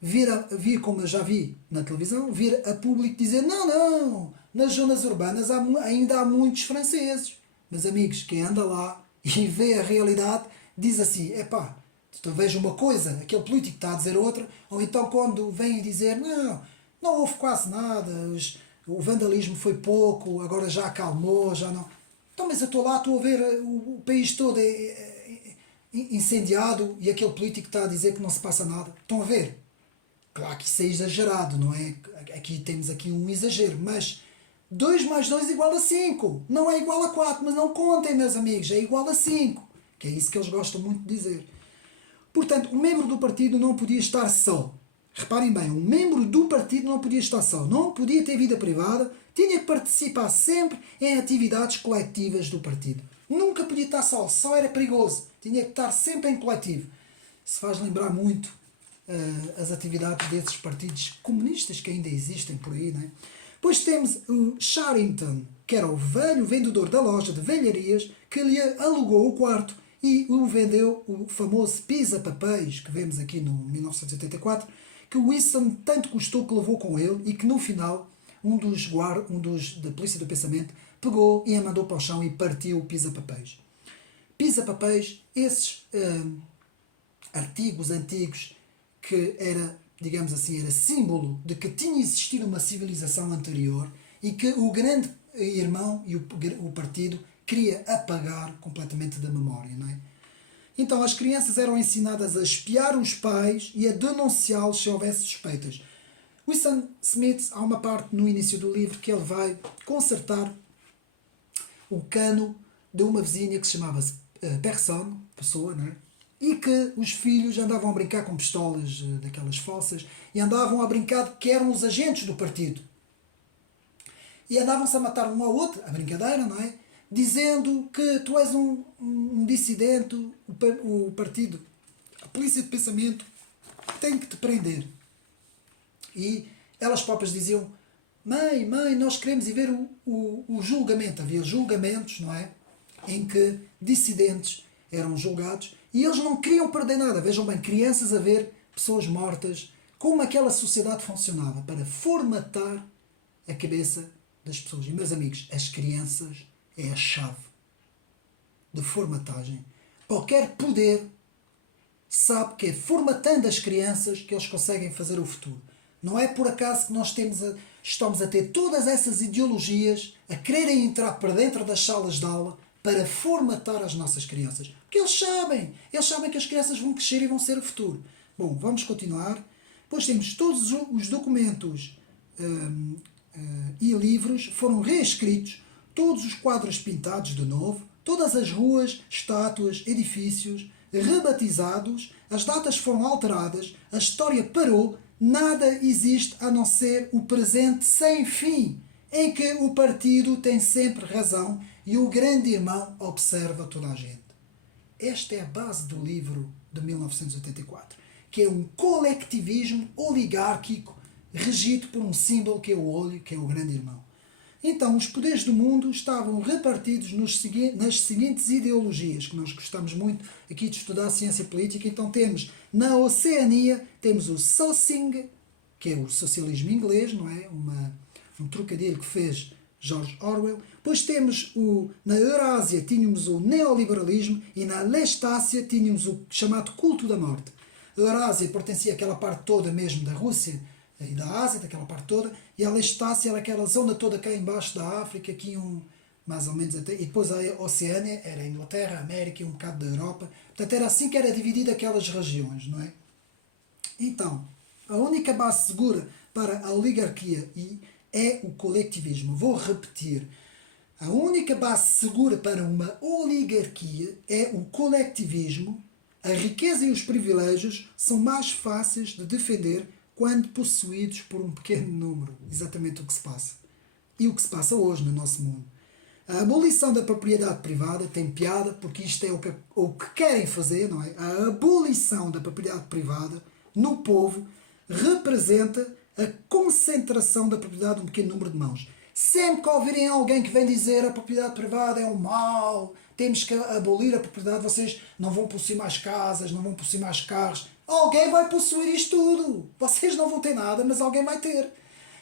vir, como eu já vi na televisão, vir a público dizer não, nas zonas urbanas ainda há muitos franceses. Meus amigos, quem anda lá e vê a realidade diz assim, epá, tu vejo uma coisa, aquele político está a dizer outra, ou então quando vem dizer não houve quase nada, o vandalismo foi pouco, agora já acalmou, já não... Então, mas eu estou lá, estou a ver o país todo incendiado e aquele político está a dizer que não se passa nada. Estão a ver? Claro que isso é exagerado, não é? Temos aqui um exagero, mas 2 mais 2 igual a 5. Não é igual a 4, mas não contem, meus amigos, é igual a 5. Que é isso que eles gostam muito de dizer. Portanto, um membro do partido não podia estar só. Reparem bem, um membro do partido não podia estar só. Não podia ter vida privada, tinha que participar sempre em atividades coletivas do partido. Nunca podia estar só era perigoso. Tinha que estar sempre em coletivo. Isso faz lembrar muito as atividades desses partidos comunistas que ainda existem por aí, não é? Depois temos o Charrington, que era o velho vendedor da loja de velharias, que lhe alugou o quarto e o vendeu o famoso pisa-papéis que vemos aqui no 1984, que o Winston tanto custou que levou com ele e que no final um dos da polícia do pensamento pegou e a mandou para o chão e partiu o pisa-papéis. Pisa-papéis, esses artigos antigos que era, digamos assim, era símbolo de que tinha existido uma civilização anterior e que o grande irmão e o partido queria apagar completamente da memória, não é? Então as crianças eram ensinadas a espiar os pais e a denunciá-los se houvesse suspeitas. Winston Smith, há uma parte no início do livro que ele vai consertar o cano de uma vizinha que se chamava pessoa, não é? E que os filhos andavam a brincar com pistolas daquelas falsas e andavam a brincar que eram os agentes do partido. E andavam-se a matar um ao outro, a brincadeira, não é? Dizendo que tu és um dissidente, o partido, a polícia de pensamento tem que te prender. E elas próprias diziam, mãe, nós queremos ir ver o julgamento. Havia julgamentos, não é? Em que dissidentes eram julgados e eles não queriam perder nada. Vejam bem, crianças a ver pessoas mortas, como aquela sociedade funcionava para formatar a cabeça das pessoas. E, meus amigos, as crianças é a chave de formatagem. Qualquer poder sabe que é formatando as crianças que eles conseguem fazer o futuro. Não é por acaso que nós estamos a ter todas essas ideologias a quererem entrar para dentro das salas de aula para formatar as nossas crianças. Porque eles sabem que as crianças vão crescer e vão ser o futuro. Bom, vamos continuar. Depois temos todos os documentos e livros foram reescritos, todos os quadros pintados de novo, todas as ruas, estátuas, edifícios rebatizados, as datas foram alteradas, a história parou, nada existe a não ser o presente sem fim, em que o partido tem sempre razão e o grande irmão observa toda a gente. Esta é a base do livro de 1984, que é um colectivismo oligárquico regido por um símbolo que é o olho, que é o grande irmão. Então, os poderes do mundo estavam repartidos nas seguintes ideologias, que nós gostamos muito aqui de estudar a ciência política. Então, temos na Oceania, temos o Socing, que é o socialismo inglês, não é? Um trocadilho que fez George Orwell. Depois temos na Eurásia tínhamos o neoliberalismo e na Lestácia tínhamos o chamado culto da morte. A Eurásia pertencia àquela parte toda mesmo da Rússia e da Ásia, daquela parte toda, e a Lestácia era aquela zona toda cá embaixo da África, aqui mais ou menos até, e depois a Oceânia era a Inglaterra, a América e um bocado da Europa. Portanto, era assim que era dividida aquelas regiões, não é? Então, a única base segura para a oligarquia é o coletivismo. Vou repetir. A única base segura para uma oligarquia é o coletivismo. A riqueza e os privilégios são mais fáceis de defender quando possuídos por um pequeno número. Exatamente o que se passa. e o que se passa hoje no nosso mundo. A abolição da propriedade privada tem piada porque isto é o que querem fazer, não é? A abolição da propriedade privada no povo representa a concentração da propriedade de um pequeno número de mãos. Sempre que ouvirem alguém que vem dizer a propriedade privada é um mal, temos que abolir a propriedade, vocês não vão possuir mais casas, não vão possuir mais carros, alguém vai possuir isto tudo. Vocês não vão ter nada, mas alguém vai ter.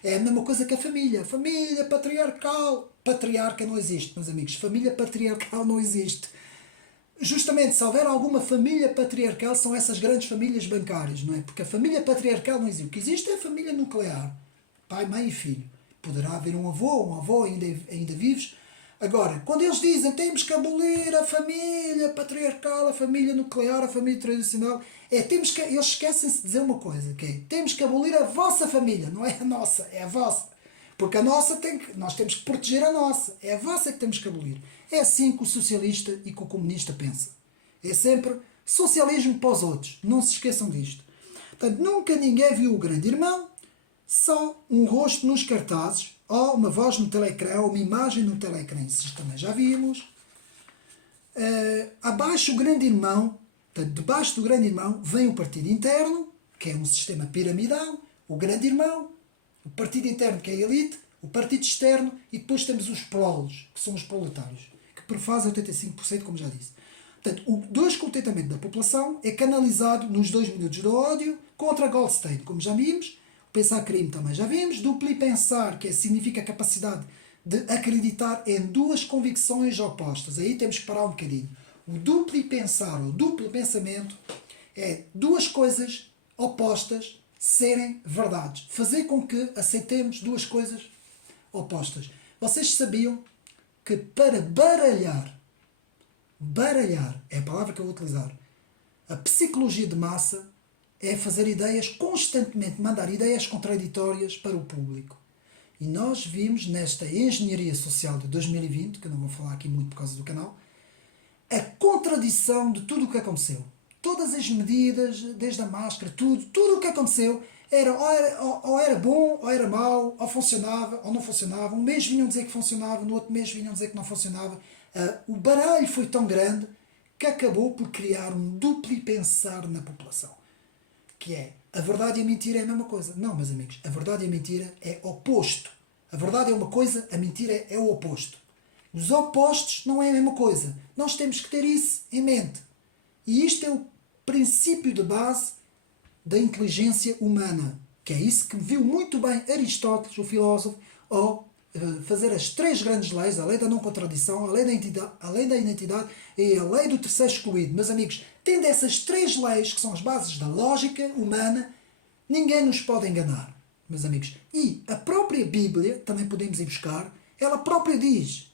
É a mesma coisa que a família. Família patriarcal. Patriarca não existe, meus amigos. Família patriarcal não existe. Justamente, se houver alguma família patriarcal, são essas grandes famílias bancárias, não é? Porque a família patriarcal não existe. O que existe é a família nuclear. Pai, mãe e filho. Poderá haver um avô, uma avó ainda vivos. Agora, quando eles dizem temos que abolir a família patriarcal, a família nuclear, a família tradicional, eles esquecem-se de dizer uma coisa, que é, temos que abolir a vossa família, não é a nossa, é a vossa. Porque a nossa nós temos que proteger a nossa, é a vossa que temos que abolir. É assim que o socialista e que o comunista pensa. É sempre socialismo para os outros, não se esqueçam disto. Portanto, nunca ninguém viu o grande irmão, só um rosto nos cartazes, ou uma voz no telecrã, ou uma imagem no telecrã, isso também já vimos. Abaixo o grande irmão, portanto, debaixo do grande irmão, vem o partido interno, que é um sistema piramidal, o grande irmão, o partido interno, que é a elite, o partido externo, e depois temos os prolos, que são os proletários, que prefazem 85%, como já disse. Portanto, o descontentamento da população é canalizado nos 2 minutos do ódio contra Goldstein, como já vimos. Pensar crime também já vimos. Duplo pensar, que significa a capacidade de acreditar em duas convicções opostas. Aí temos que parar um bocadinho. O duplo pensar, o duplo pensamento, é duas coisas opostas serem verdades. Fazer com que aceitemos duas coisas opostas. Vocês sabiam que para baralhar é a palavra que eu vou utilizar, a psicologia de massa é fazer ideias, constantemente mandar ideias contraditórias para o público. E nós vimos nesta engenharia social de 2020, que eu não vou falar aqui muito por causa do canal, a contradição de tudo o que aconteceu. Todas as medidas, desde a máscara, tudo o que aconteceu, ou era bom, ou era mau, ou funcionava, ou não funcionava. Um mês vinham dizer que funcionava, no outro mês vinham dizer que não funcionava. O baralho foi tão grande que acabou por criar um duplo pensar na população. Que é, a verdade e a mentira é a mesma coisa. Não, meus amigos, a verdade e a mentira é oposto. A verdade é uma coisa, a mentira é o oposto. Os opostos não é a mesma coisa. Nós temos que ter isso em mente. E isto é o princípio de base da inteligência humana. Que é isso que viu muito bem Aristóteles, o filósofo, ao fazer as 3 grandes leis, a lei da não contradição, a lei da identidade e a lei do terceiro excluído. Meus amigos, tendo essas 3 leis, que são as bases da lógica humana, ninguém nos pode enganar, meus amigos. E a própria Bíblia, também podemos ir buscar, ela própria diz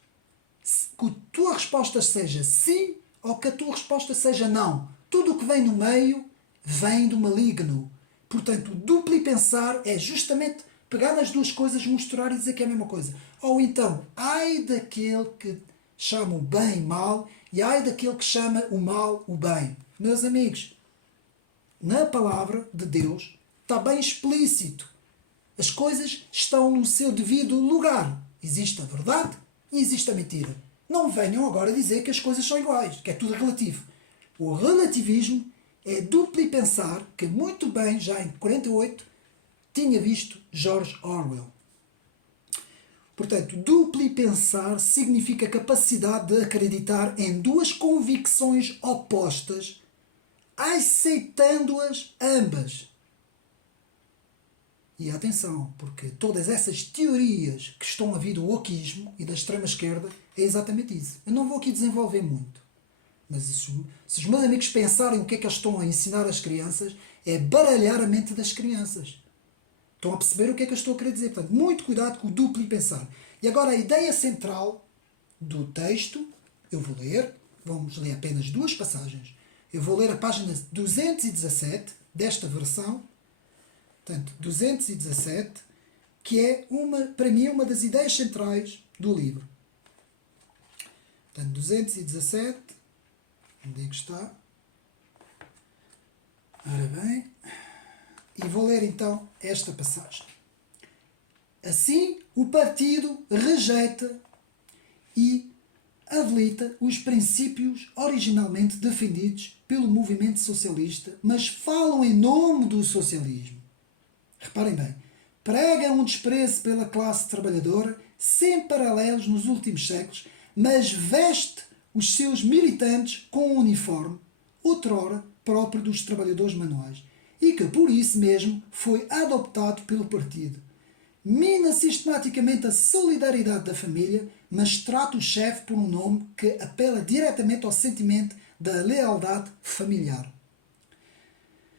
que a tua resposta seja sim ou que a tua resposta seja não. Tudo o que vem no meio vem do maligno. Portanto, o duplo pensar é justamente pegar nas duas coisas, misturar e dizer que é a mesma coisa. Ou então, ai daquele que chama o bem mal e ai daquele que chama o mal o bem. Meus amigos, na palavra de Deus está bem explícito. As coisas estão no seu devido lugar. Existe a verdade e existe a mentira. Não venham agora dizer que as coisas são iguais, que é tudo relativo. O relativismo é duplo pensar que muito bem, já em 48, tinha visto George Orwell. Portanto, duplo pensar significa a capacidade de acreditar em duas convicções opostas, aceitando-as ambas. E atenção, porque todas essas teorias que estão a vir do wokeismo e da extrema-esquerda é exatamente isso. Eu não vou aqui desenvolver muito. Mas se os meus amigos pensarem o que é que eles estão a ensinar às crianças, é baralhar a mente das crianças. Estão a perceber o que é que eu estou a querer dizer? Portanto, muito cuidado com o duplo pensar. E agora a ideia central do texto, eu vou ler, vamos ler apenas 2 passagens. Eu vou ler a página 217 desta versão, portanto, 217, que é, para mim, uma das ideias centrais do livro. Portanto, 217, onde é que está? Ora bem, e vou ler então esta passagem. Assim, o partido rejeita e habilita os princípios originalmente defendidos pelo movimento socialista, mas falam em nome do socialismo. Reparem bem, prega um desprezo pela classe trabalhadora, sem paralelos nos últimos séculos, mas veste os seus militantes com um uniforme, outrora próprio dos trabalhadores manuais, e que por isso mesmo foi adoptado pelo partido. Mina sistematicamente a solidariedade da família, mas trata o chefe por um nome que apela diretamente ao sentimento da lealdade familiar.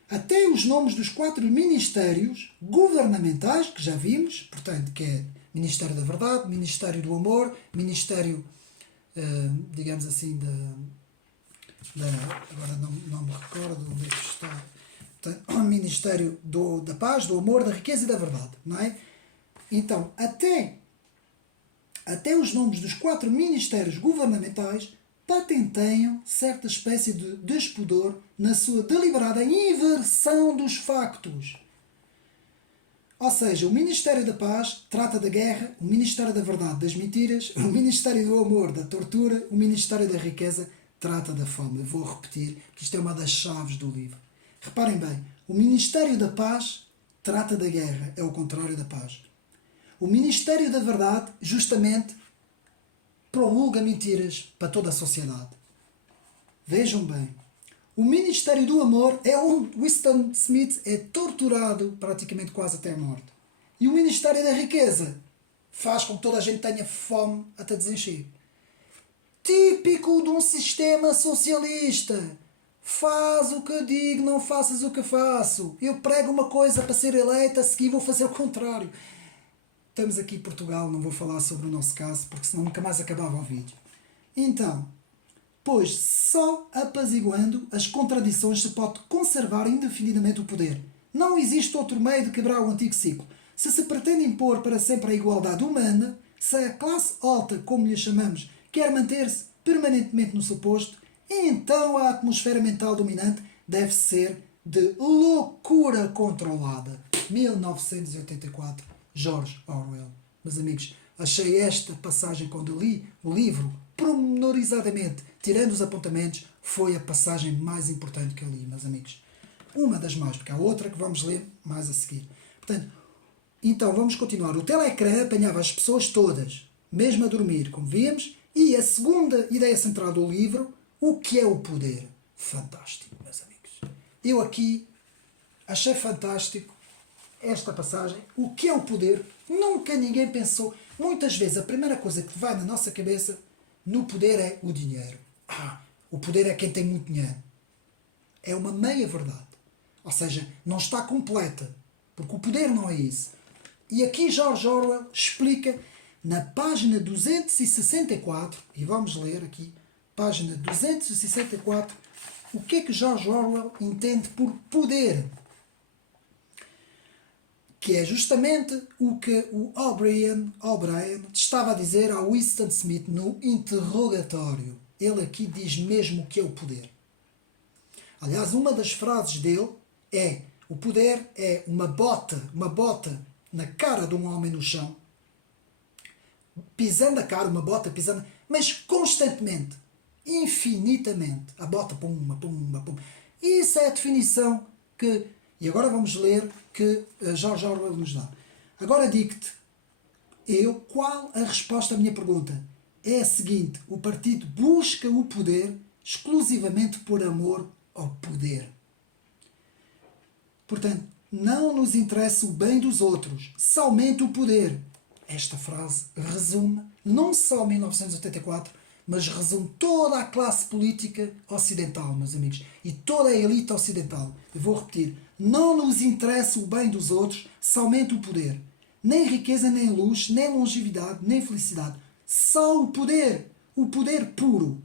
Até os nomes dos 4 ministérios governamentais, que já vimos, portanto, que é Ministério da Verdade, Ministério do Amor, Ministério, digamos assim, agora não me recordo onde é que está, portanto, o Ministério da Paz, do Amor, da Riqueza e da Verdade, não é? Então, até os nomes dos 4 ministérios governamentais patenteiam certa espécie de despudor na sua deliberada inversão dos factos. Ou seja, o Ministério da Paz trata da guerra, o Ministério da Verdade das mentiras, o Ministério do Amor da tortura, o Ministério da Riqueza trata da fome. Eu vou repetir, que isto é uma das chaves do livro. Reparem bem, o Ministério da Paz trata da guerra, é o contrário da paz. O Ministério da Verdade, justamente, promulga mentiras para toda a sociedade. Vejam bem. O Ministério do Amor é onde Winston Smith é torturado praticamente quase até a morte. E o Ministério da Riqueza faz com que toda a gente tenha fome até desencher. Típico de um sistema socialista. Faz o que eu digo, não faças o que faço. Eu prego uma coisa para ser eleita, a seguir vou fazer o contrário. Estamos aqui em Portugal, não vou falar sobre o nosso caso, porque senão nunca mais acabava o vídeo. Então, pois só apaziguando as contradições se pode conservar indefinidamente o poder. Não existe outro meio de quebrar o antigo ciclo. Se se pretende impor para sempre a igualdade humana, se a classe alta, como lhe chamamos, quer manter-se permanentemente no seu posto, então a atmosfera mental dominante deve ser de loucura controlada. 1984. George Orwell. Meus amigos, achei esta passagem, quando li o livro, pormenorizadamente, tirando os apontamentos, foi a passagem mais importante que eu li, meus amigos. Uma das mais, porque há outra que vamos ler mais a seguir. Portanto, então vamos continuar. O teleecrã apanhava as pessoas todas, mesmo a dormir, como víamos, e a segunda ideia central do livro, o que é o poder? Fantástico, meus amigos. Eu aqui achei fantástico esta passagem, o que é o poder, nunca ninguém pensou. Muitas vezes a primeira coisa que vai na nossa cabeça no poder é o dinheiro. O poder é quem tem muito dinheiro. É uma meia verdade. Ou seja, não está completa, porque o poder não é isso. E aqui George Orwell explica na página 264, e vamos ler aqui, página 264, o que é que George Orwell entende por poder. Que é justamente o que o O'Brien estava a dizer ao Winston Smith no interrogatório. Ele aqui diz mesmo o que é o poder. Aliás, uma das frases dele é: o poder é uma bota na cara de um homem no chão, pisando a cara, uma bota pisando, mas constantemente, infinitamente. A bota, pumba, pumba, pumba. Isso é a definição que... E agora vamos ler que George Orwell nos dá. Agora digo-te, qual a resposta à minha pergunta? É a seguinte: o partido busca o poder exclusivamente por amor ao poder. Portanto, não nos interessa o bem dos outros, somente o poder. Esta frase resume não só 1984, mas resume toda a classe política ocidental, meus amigos, e toda a elite ocidental. Eu vou repetir: não nos interessa o bem dos outros, somente o poder. Nem riqueza, nem luxo, nem longevidade, nem felicidade. Só o poder puro.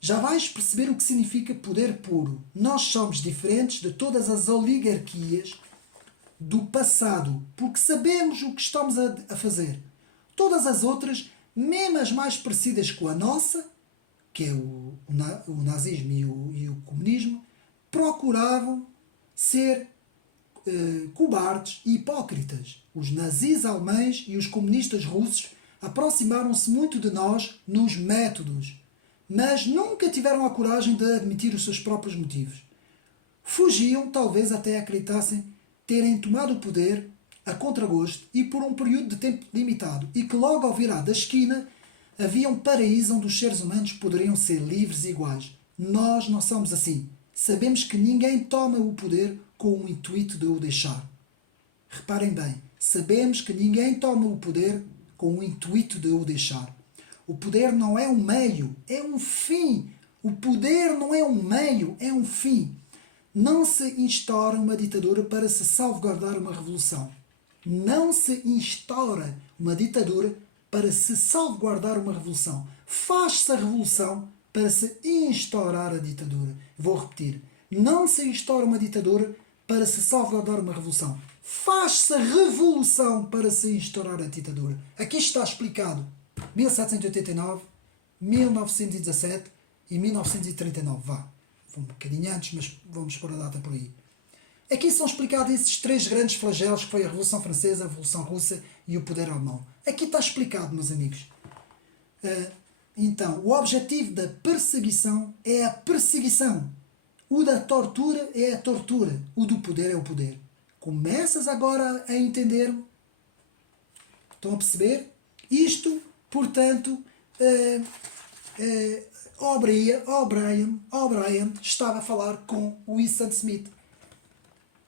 Já vais perceber o que significa poder puro. Nós somos diferentes de todas as oligarquias do passado, porque sabemos o que estamos a fazer. Todas as outras, mesmo as mais parecidas com a nossa, que é o nazismo e o comunismo, procuravam ser cobardes e hipócritas. Os nazis alemães e os comunistas russos aproximaram-se muito de nós nos métodos, mas nunca tiveram a coragem de admitir os seus próprios motivos. Fugiam, talvez até acreditassem terem tomado o poder a contragosto e por um período de tempo limitado, e que logo ao virar da esquina havia um paraíso onde os seres humanos poderiam ser livres e iguais. Nós não somos assim. Sabemos que ninguém toma o poder com o intuito de o deixar. Reparem bem, sabemos que ninguém toma o poder com o intuito de o deixar. O poder não é um meio, é um fim. O poder não é um meio, é um fim. Não se instaura uma ditadura para se salvaguardar uma revolução. Não se instaura uma ditadura para se salvaguardar uma revolução. Faz-se a revolução para se instaurar a ditadura. Vou repetir. Não se instaura uma ditadura para se salvaguardar uma revolução. Faz-se a revolução para se instaurar a ditadura. Aqui está explicado. 1789, 1917 e 1939. Vá. Um bocadinho antes, mas vamos pôr a data por aí. Aqui são explicados esses três grandes flagelos que foi a Revolução Francesa, a Revolução Russa e o poder alemão. Aqui está explicado, meus amigos. Então, o objetivo da perseguição é a perseguição. O da tortura é a tortura. O do poder é o poder. Começas agora a entender? Estão a perceber? Isto, portanto, O'Brien estava a falar com Winston Smith.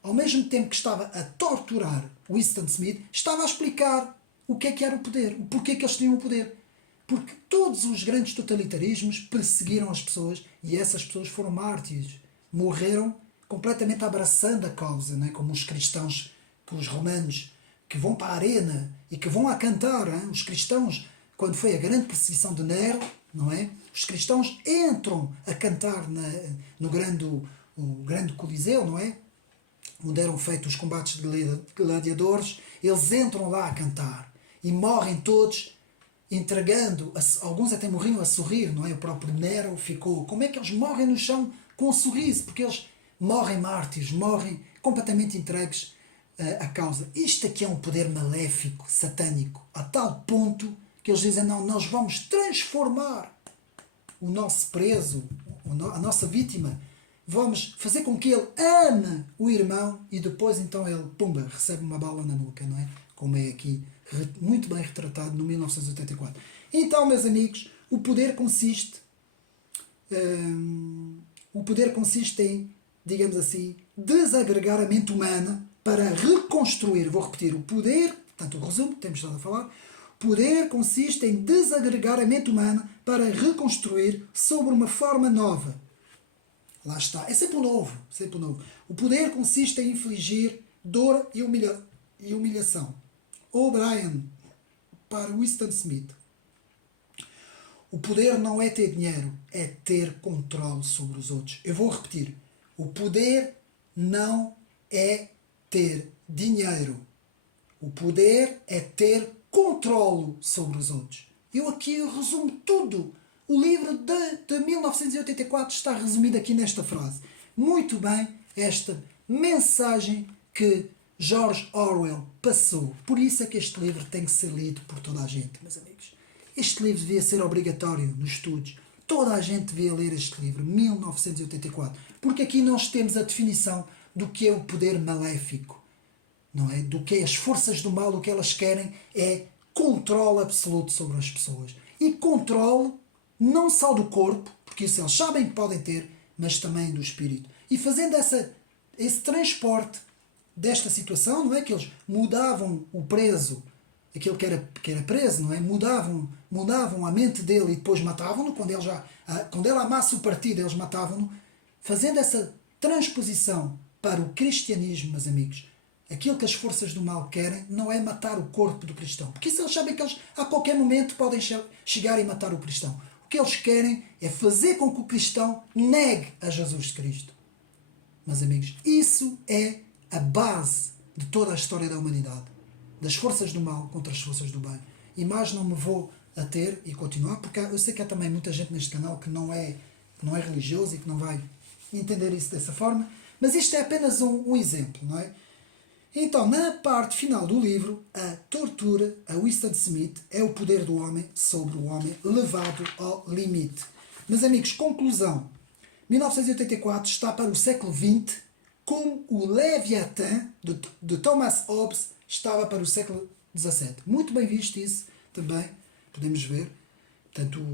Ao mesmo tempo que estava a torturar Winston Smith, estava a explicar o que era o poder, o porquê que eles tinham o poder. Porque todos os grandes totalitarismos perseguiram as pessoas e essas pessoas foram mártires. Morreram completamente abraçando a causa, não é? Como os cristãos, os romanos, que vão para a arena e que vão a cantar. Hein? Os cristãos, quando foi a grande perseguição de Nero, não é? Os cristãos entram a cantar no grande Coliseu, não é? Onde eram feitos os combates de gladiadores, eles entram lá a cantar e morrem todos entregando, alguns até morriam a sorrir, não é? O próprio Nero ficou, como é que eles morrem no chão com um sorriso? Porque eles morrem mártires, morrem completamente entregues à causa. Isto aqui é um poder maléfico, satânico, a tal ponto que eles dizem, não, nós vamos transformar o nosso preso, a nossa vítima, vamos fazer com que ele ame o irmão e depois então ele, pumba, recebe uma bala na nuca, não é? Como é aqui muito bem retratado no 1984. Então, meus amigos, o poder consiste em, digamos assim, desagregar a mente humana para reconstruir. Vou repetir, o poder, portanto o resumo que temos estado a falar, poder consiste em desagregar a mente humana para reconstruir sobre uma forma nova. Lá está. É sempre o novo. Sempre o novo. O poder consiste em infligir dor e humilhação. O'Brien para Winston Smith. O poder não é ter dinheiro, é ter controle sobre os outros. Eu vou repetir. O poder não é ter dinheiro. O poder é ter controle sobre os outros. Eu aqui resumo tudo. O livro de 1984 está resumido aqui nesta frase. Muito bem, esta mensagem que George Orwell passou. Por isso é que este livro tem que ser lido por toda a gente, meus amigos. Este livro devia ser obrigatório nos estudos. Toda a gente devia ler este livro, 1984. Porque aqui nós temos a definição do que é o poder maléfico. Não é? Do que é as forças do mal, o que elas querem é controle absoluto sobre as pessoas. E controle não só do corpo, porque isso eles sabem que podem ter, mas também do espírito. E fazendo esse transporte desta situação, não é? Que eles mudavam o preso, aquele que era preso, não é? Mudavam a mente dele e depois matavam-no, quando ele amasse o partido, eles matavam-no, fazendo essa transposição para o cristianismo, meus amigos. Aquilo que as forças do mal querem não é matar o corpo do cristão, porque isso eles sabem que eles a qualquer momento podem chegar e matar o cristão. O que eles querem é fazer com que o cristão negue a Jesus Cristo. Meus amigos, isso é a base de toda a história da humanidade. Das forças do mal contra as forças do bem. E mais não me vou ater e continuar, porque eu sei que há também muita gente neste canal que não é religioso e que não vai entender isso dessa forma, mas isto é apenas um exemplo, não é? Então, na parte final do livro, a tortura, a Winston Smith, é o poder do homem sobre o homem levado ao limite. Meus amigos, conclusão. 1984 está para o século XX como o Leviatã de Thomas Hobbes estava para o século XVII. Muito bem visto isso também, podemos ver. Portanto,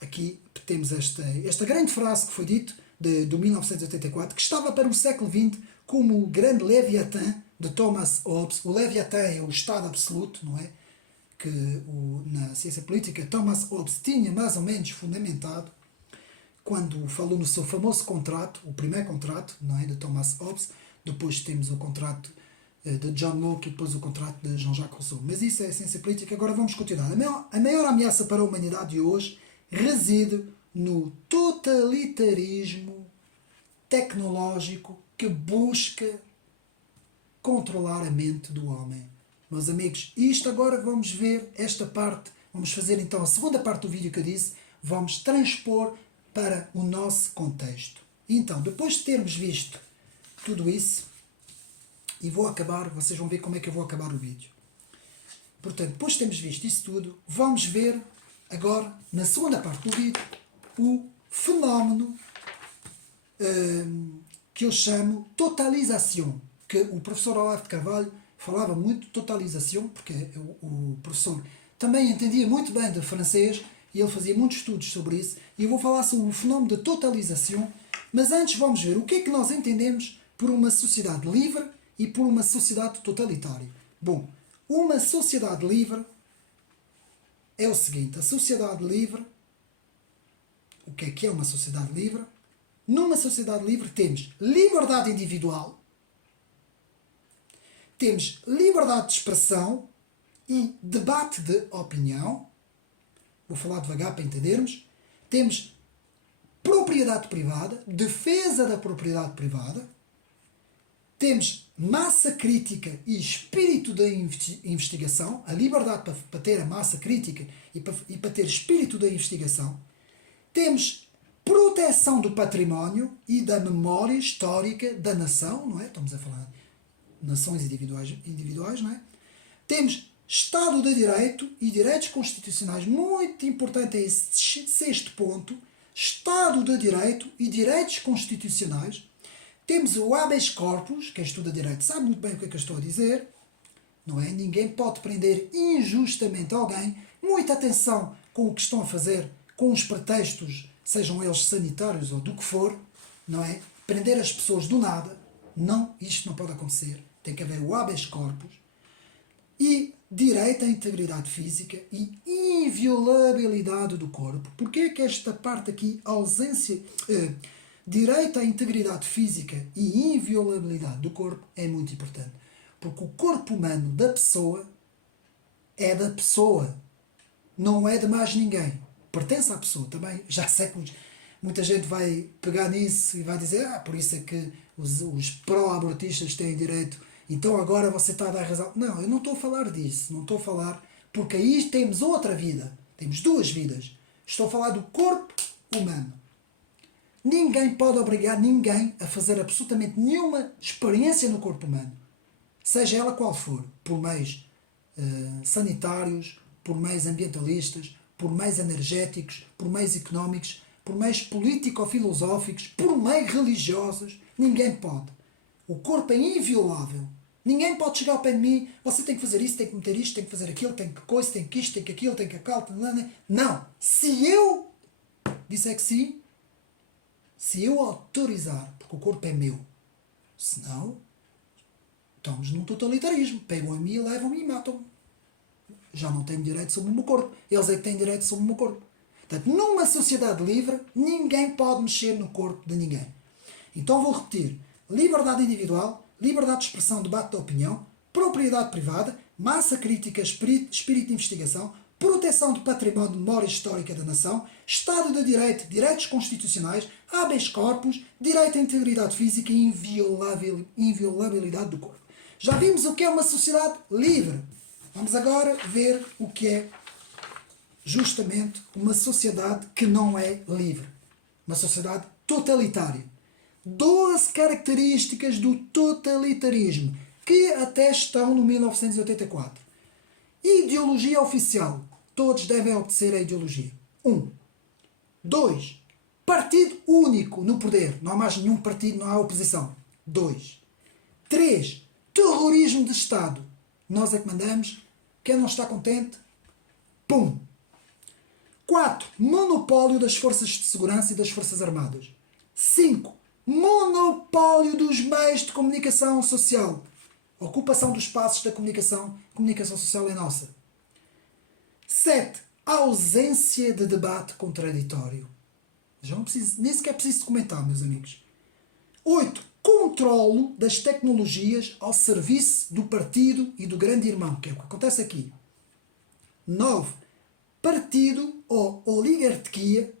aqui temos esta grande frase que foi dito do 1984, que estava para o século XX como o grande Leviatã de Thomas Hobbes. O Leviatã é o Estado absoluto, não é? Que na ciência política Thomas Hobbes tinha mais ou menos fundamentado quando falou no seu famoso contrato, o primeiro contrato, não é, de Thomas Hobbes. Depois temos o contrato de John Locke e depois o contrato de Jean-Jacques Rousseau. Mas isso é ciência política. Agora vamos continuar. A maior ameaça para a humanidade de hoje reside no totalitarismo tecnológico que busca controlar a mente do homem. Meus amigos, isto agora vamos ver esta parte, vamos fazer então a segunda parte do vídeo que eu disse, vamos transpor para o nosso contexto. Então, depois de termos visto tudo isso, e vou acabar, vocês vão ver como é que eu vou acabar o vídeo. Portanto, depois de termos visto isso tudo, vamos ver agora, na segunda parte do vídeo, o fenómeno que eu chamo totalização, que o professor Olavo de Carvalho falava muito de totalização, porque o professor também entendia muito bem de francês e ele fazia muitos estudos sobre isso, e eu vou falar sobre o fenómeno de totalização, mas antes vamos ver o que é que nós entendemos por uma sociedade livre e por uma sociedade totalitária. Bom, uma sociedade livre é o seguinte, a sociedade livre, o que é uma sociedade livre? Numa sociedade livre temos liberdade individual, temos liberdade de expressão e debate de opinião. Vou falar devagar para entendermos. Temos propriedade privada, defesa da propriedade privada. Temos massa crítica e espírito da investigação. A liberdade para ter a massa crítica e para ter espírito da investigação. Temos proteção do património e da memória histórica da nação, não é? Estamos a falar de nações individuais, não é? Temos Estado de Direito e direitos constitucionais. Muito importante é esse sexto ponto. Estado de Direito e direitos constitucionais. Temos o habeas corpus, quem estuda Direito sabe muito bem o que é que eu estou a dizer, não é? Ninguém pode prender injustamente alguém. Muita atenção com o que estão a fazer, com os pretextos, sejam eles sanitários ou do que for, não é? Prender as pessoas do nada. Não, isto não pode acontecer. Tem que haver o habeas corpus. E direito à integridade física e inviolabilidade do corpo. Porquê é que esta parte aqui, ausência, direito à integridade física e inviolabilidade do corpo, é muito importante? Porque o corpo humano da pessoa é da pessoa, não é de mais ninguém. Pertence à pessoa também. Já sei que muita gente vai pegar nisso e vai dizer, por isso é que os pró-abortistas têm direito. Então agora você está a dar razão. Não, eu não estou a falar disso. Não estou a falar, porque aí temos outra vida. Temos duas vidas. Estou a falar do corpo humano. Ninguém pode obrigar ninguém a fazer absolutamente nenhuma experiência no corpo humano. Seja ela qual for. Por meios sanitários, por meios ambientalistas, por meios energéticos, por meios económicos, por meios político-filosóficos, por meios religiosos. Ninguém pode. O corpo é inviolável. Ninguém pode chegar ao pé de mim, você tem que fazer isso, tem que meter isto, tem que fazer aquilo, tem que coisa, tem que isto, tem que aquilo, tem que aquilo. Não. Se eu disser que sim, se eu autorizar, porque o corpo é meu, senão estamos num totalitarismo. Pegam a mim, levam-me e matam-me. Já não tenho direito sobre o meu corpo. Eles é que têm direito sobre o meu corpo. Portanto, numa sociedade livre, ninguém pode mexer no corpo de ninguém. Então vou repetir. Liberdade individual, liberdade de expressão, debate de opinião, propriedade privada, massa crítica, espírito de investigação, proteção do património de memória histórica da nação, Estado de Direito, direitos constitucionais, habeas corpus, direito à integridade física e inviolabilidade do corpo. Já vimos o que é uma sociedade livre. Vamos agora ver o que é justamente uma sociedade que não é livre. Uma sociedade totalitária. 12 características do totalitarismo. que até estão no 1984. Ideologia oficial. Todos devem obedecer à ideologia. 2. Partido único no poder. Não há mais nenhum partido, não há oposição. 2. 3. Terrorismo de Estado. Nós é que mandamos. Quem não está contente, pum. 4. Monopólio das forças de segurança e das forças armadas. 5. Monopólio dos meios de comunicação social. Ocupação dos espaços da comunicação. Comunicação social é nossa. 7. Ausência de debate contraditório. Já não preciso, nem sequer preciso comentar, meus amigos. 8. Controlo das tecnologias ao serviço do partido e do grande irmão, que é o que acontece aqui. 9. Partido ou oligarquia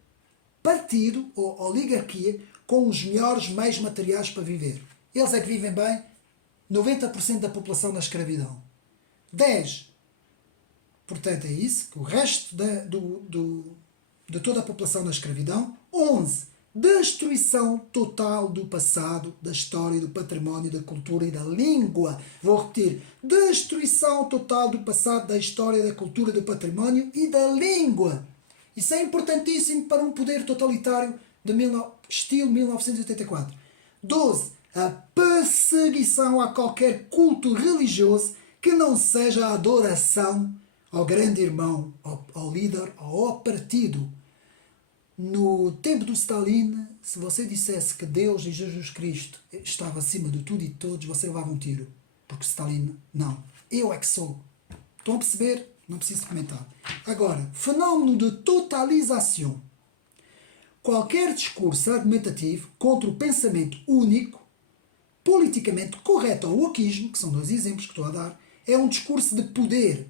com os melhores meios materiais para viver. Eles é que vivem bem, 90% da população na escravidão. 10. Portanto, é isso, que o resto de toda a população na escravidão. 11. Destruição total do passado, da história, do património, da cultura e da língua. Vou repetir. Destruição total do passado, da história, da cultura, do património e da língua. Isso é importantíssimo para um poder totalitário de estilo 1984. 12. A perseguição a qualquer culto religioso que não seja a adoração ao grande irmão, ao líder, ao partido. No tempo do Stalin, se você dissesse que Deus e Jesus Cristo estava acima de tudo e de todos, você levava um tiro. Porque Stalin, não. Eu é que sou. Estão a perceber? Não preciso comentar. Agora, fenómeno de totalização. Qualquer discurso argumentativo contra o pensamento único, politicamente correto ou wokeismo, que são dois exemplos que estou a dar, é um discurso de poder.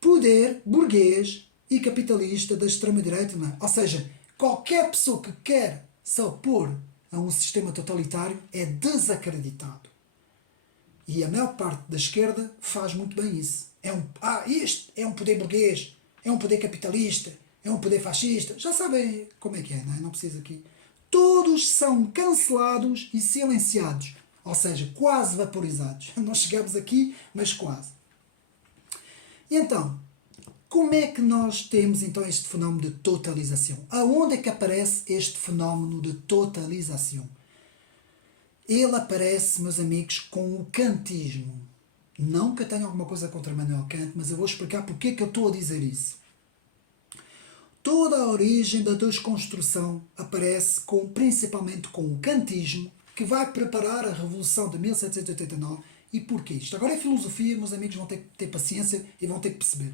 Poder burguês e capitalista da extrema-direita, não é? Ou seja, qualquer pessoa que quer se opor a um sistema totalitário é desacreditado. E a maior parte da esquerda faz muito bem isso. Isto é um poder burguês, é um poder capitalista, é um poder fascista. Já sabem como é que é, não é? Não precisa aqui. Todos são cancelados e silenciados. Ou seja, quase vaporizados. Não chegamos aqui, mas quase. E então, como é que nós temos então este fenómeno de totalização? Aonde é que aparece este fenómeno de totalização? Ele aparece, meus amigos, com o kantismo. Não que eu tenha alguma coisa contra Manuel Kant, mas eu vou explicar porque é que eu estou a dizer isso. Toda a origem da desconstrução aparece principalmente com o kantismo, que vai preparar a Revolução de 1789. E porquê isto? Agora é filosofia, meus amigos vão ter que ter paciência e vão ter que perceber.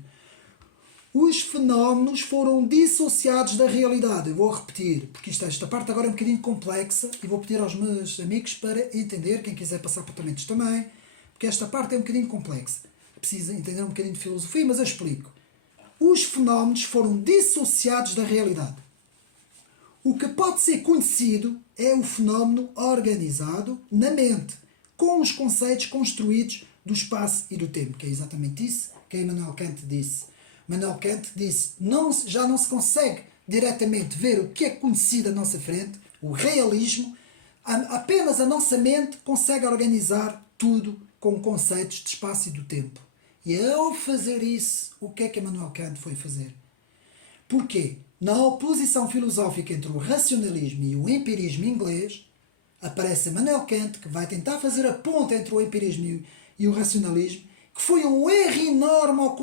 Os fenómenos foram dissociados da realidade. Eu vou repetir, porque esta parte agora é um bocadinho complexa e vou pedir aos meus amigos para entender, quem quiser passar apontamentos também, porque esta parte é um bocadinho complexa. Precisa entender um bocadinho de filosofia, mas eu explico. Os fenómenos foram dissociados da realidade. O que pode ser conhecido é o fenómeno organizado na mente, com os conceitos construídos do espaço e do tempo, que é exatamente isso que Immanuel Kant disse. Immanuel Kant disse, já não se consegue diretamente ver o que é conhecido à nossa frente, o realismo, apenas a nossa mente consegue organizar tudo com conceitos de espaço e do tempo. E ao fazer isso, o que é que Immanuel Kant foi fazer? Porquê? Na oposição filosófica entre o racionalismo e o empirismo inglês, aparece Immanuel Kant, que vai tentar fazer a ponte entre o empirismo e o racionalismo, que foi um erro enorme ao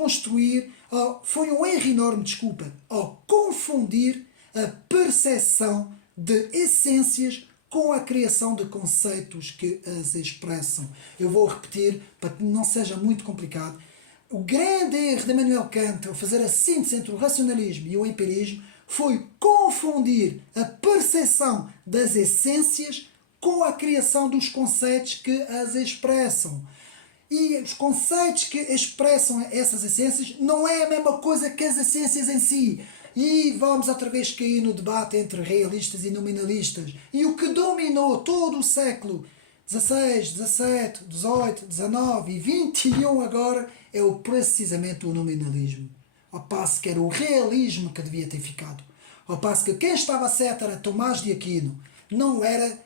confundir a percepção de essências com a criação de conceitos que as expressam. Eu vou repetir para que não seja muito complicado. O grande erro de Immanuel Kant ao fazer a síntese entre o racionalismo e o empirismo foi confundir a percepção das essências com a criação dos conceitos que as expressam. E os conceitos que expressam essas essências não é a mesma coisa que as essências em si. E vamos outra vez cair no debate entre realistas e nominalistas. E o que dominou todo o século XVI, XVII, XVIII, XIX e XXI agora é precisamente o nominalismo. Ao passo que era o realismo que devia ter ficado. Ao passo que quem estava certo era Tomás de Aquino, não era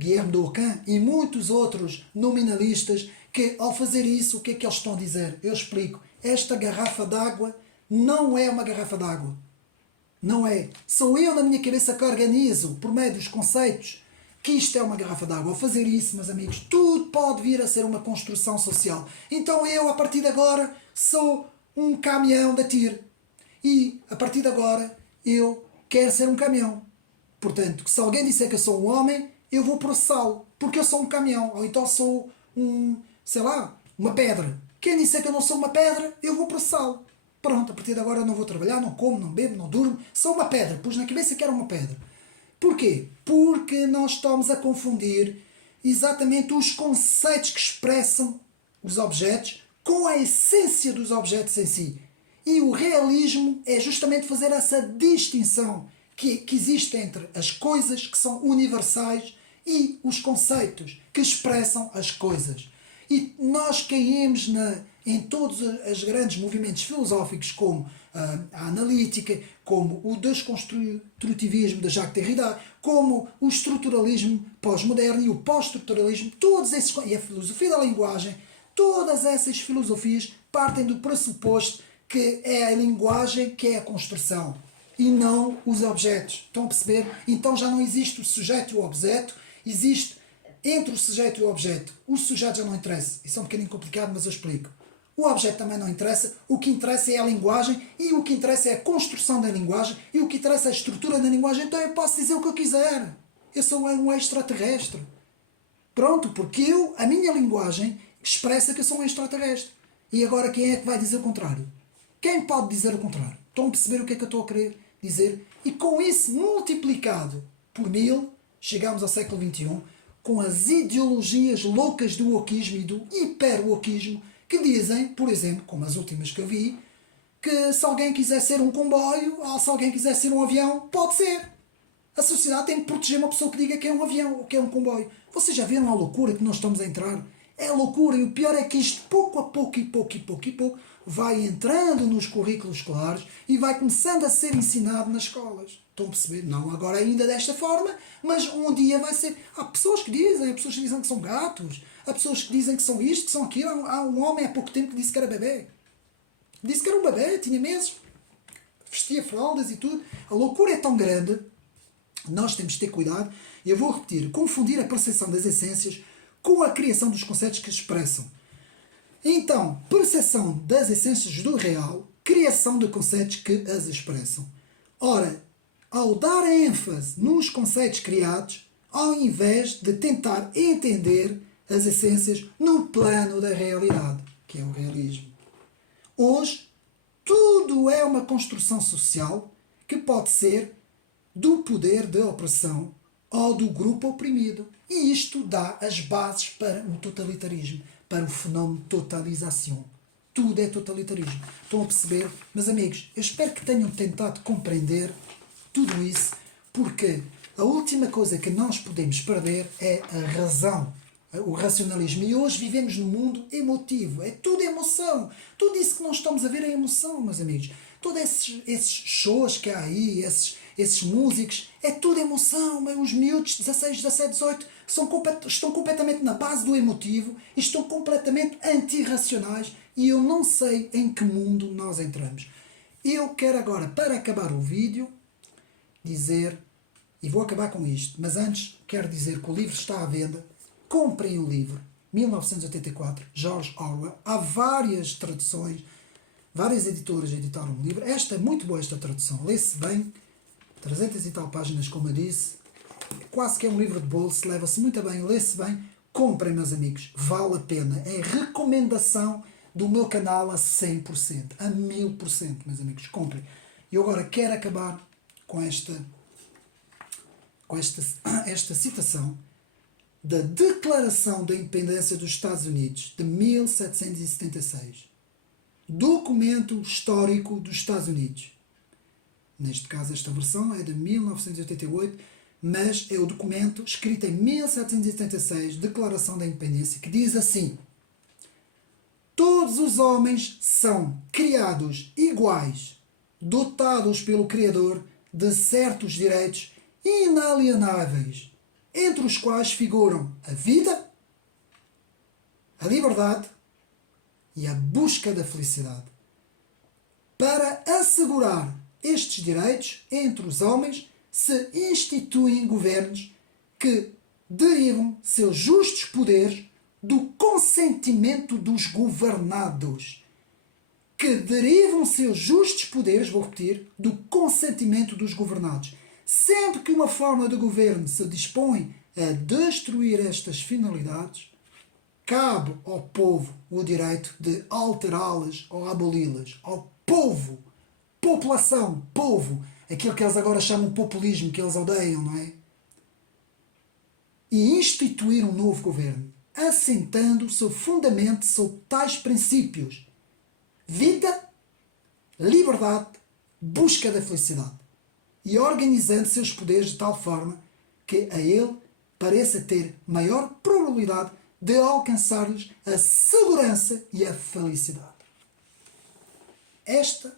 Guilherme Doucan e muitos outros nominalistas que, ao fazer isso, o que é que eles estão a dizer? Eu explico. Esta garrafa d'água não é uma garrafa d'água. Não é. Sou eu na minha cabeça que organizo, por meio dos conceitos, que isto é uma garrafa d'água. Ao fazer isso, meus amigos, tudo pode vir a ser uma construção social. Então eu, a partir de agora, sou um caminhão da TIR. E, a partir de agora, eu quero ser um caminhão. Portanto, se alguém disser que eu sou um homem, eu vou processá-lo. Porque eu sou um caminhão. Ou então sou sei lá, uma pedra. Quem disser que eu não sou uma pedra, eu vou processá-lo. Pronto, a partir de agora eu não vou trabalhar, não como, não bebo, não durmo. Sou uma pedra. Pus na cabeça que era uma pedra. Porquê? Porque nós estamos a confundir exatamente os conceitos que expressam os objetos com a essência dos objetos em si. E o realismo é justamente fazer essa distinção que existe entre as coisas que são universais e os conceitos que expressam as coisas. E nós caímos em todos os grandes movimentos filosóficos, como a analítica, como o desconstrutivismo de Jacques Derrida, como o estruturalismo pós-moderno e o pós-estruturalismo, todos esses, e a filosofia da linguagem, todas essas filosofias partem do pressuposto que é a linguagem que é a construção e não os objetos. Estão a perceber? Então já não existe o sujeito e o objeto, existe entre o sujeito e o objeto. O sujeito já não interessa. Isso é um bocadinho complicado, mas eu explico. O objeto também não interessa. O que interessa é a linguagem e o que interessa é a construção da linguagem e o que interessa é a estrutura da linguagem. Então eu posso dizer o que eu quiser. Eu sou um extraterrestre. Pronto, porque a minha linguagem expressa que eu sou um extraterrestre. E agora quem é que vai dizer o contrário? Quem pode dizer o contrário? Estão a perceber o que é que eu estou a querer dizer? E com isso multiplicado por 1000, chegamos ao século XXI, com as ideologias loucas do wokeismo e do hiper-wokeismo, que dizem, por exemplo, como as últimas que eu vi, que se alguém quiser ser um comboio ou se alguém quiser ser um avião, pode ser. A sociedade tem que proteger uma pessoa que diga que é um avião ou que é um comboio. Vocês já viram a loucura que nós estamos a entrar? É loucura, e o pior é que isto pouco a pouco vai entrando nos currículos escolares e vai começando a ser ensinado nas escolas. Estão a perceber? Não agora ainda desta forma, mas um dia vai ser. Há pessoas que dizem que são gatos, há pessoas que dizem que são isto, que são aquilo. Há um homem há pouco tempo que disse que era bebê. Disse que era um bebê, tinha meses, vestia fraldas e tudo. A loucura é tão grande, nós temos de ter cuidado. E eu vou repetir, confundir a percepção das essências com a criação dos conceitos que expressam. Então, percepção das essências do real, criação de conceitos que as expressam. Ora, ao dar ênfase nos conceitos criados, ao invés de tentar entender as essências no plano da realidade, que é o realismo. Hoje, tudo é uma construção social que pode ser do poder de opressão ou do grupo oprimido. E isto dá as bases para o totalitarismo, para o fenómeno totalização. Tudo é totalitarismo. Estão a perceber? Meus amigos, eu espero que tenham tentado compreender tudo isso, porque a última coisa que nós podemos perder é a razão, o racionalismo. E hoje vivemos num mundo emotivo. É tudo emoção. Tudo isso que nós estamos a ver é emoção, meus amigos. Todos esses shows que há aí, esses músicos, é tudo emoção. Os miúdos, 16, 17, 18, estão completamente na base do emotivo e estão completamente antirracionais. E eu não sei em que mundo nós entramos. Eu quero agora, para acabar o vídeo, dizer, e vou acabar com isto, mas antes quero dizer que o livro está à venda. Comprem o livro, 1984, George Orwell. Há várias traduções, várias editoras editaram o livro. Esta é muito boa, esta tradução. Lê-se bem, 300 e tal páginas, como eu disse. Quase que é um livro de bolso, leva-se muito bem, lê-se bem. Comprem, meus amigos, vale a pena. É recomendação do meu canal a 100%, a 1000%, meus amigos. Comprem. E agora quero acabar com esta citação da Declaração da Independência dos Estados Unidos, de 1776. Documento histórico dos Estados Unidos. Neste caso, esta versão é de 1988, mas é o documento escrito em 1776, Declaração da Independência, que diz assim: todos os homens são criados iguais, dotados pelo Criador de certos direitos inalienáveis, entre os quais figuram a vida, a liberdade e a busca da felicidade. Para assegurar estes direitos entre os homens, se instituem governos que derivam seus justos poderes do consentimento dos governados. Que derivam seus justos poderes, vou repetir, do consentimento dos governados. Sempre que uma forma de governo se dispõe a destruir estas finalidades, cabe ao povo o direito de alterá-las ou aboli-las. Ao povo, população, povo, aquilo que eles agora chamam de populismo, que eles odeiam, não é? E instituir um novo governo, assentando o seu fundamento sobre tais princípios: vida, liberdade, busca da felicidade, e organizando seus poderes de tal forma que a ele pareça ter maior probabilidade de alcançar-lhes a segurança e a felicidade. Este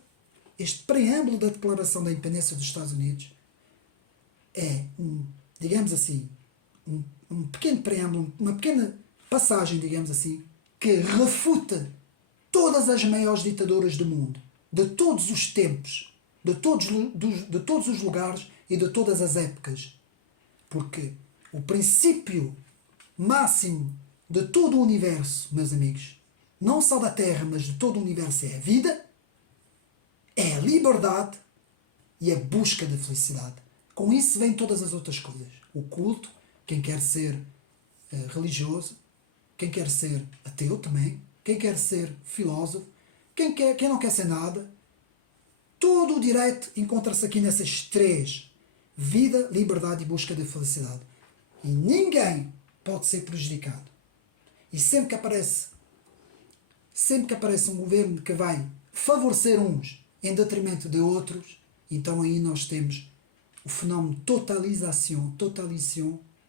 preâmbulo da Declaração da Independência dos Estados Unidos é digamos assim, um pequeno preâmbulo, uma pequena passagem, digamos assim, que refuta todas as maiores ditaduras do mundo, de todos os tempos, de todos os lugares e de todas as épocas. Porque o princípio máximo de todo o universo, meus amigos, não só da Terra, mas de todo o universo, é a vida, é a liberdade e a busca da felicidade. Com isso vêm todas as outras coisas. O culto, quem quer ser religioso, quem quer ser ateu também, quem quer ser filósofo, quem não quer ser nada. Todo o direito encontra-se aqui nessas três: vida, liberdade e busca da felicidade. E ninguém pode ser prejudicado. E sempre que aparece um governo que vai favorecer uns em detrimento de outros, então aí nós temos o fenómeno totalização,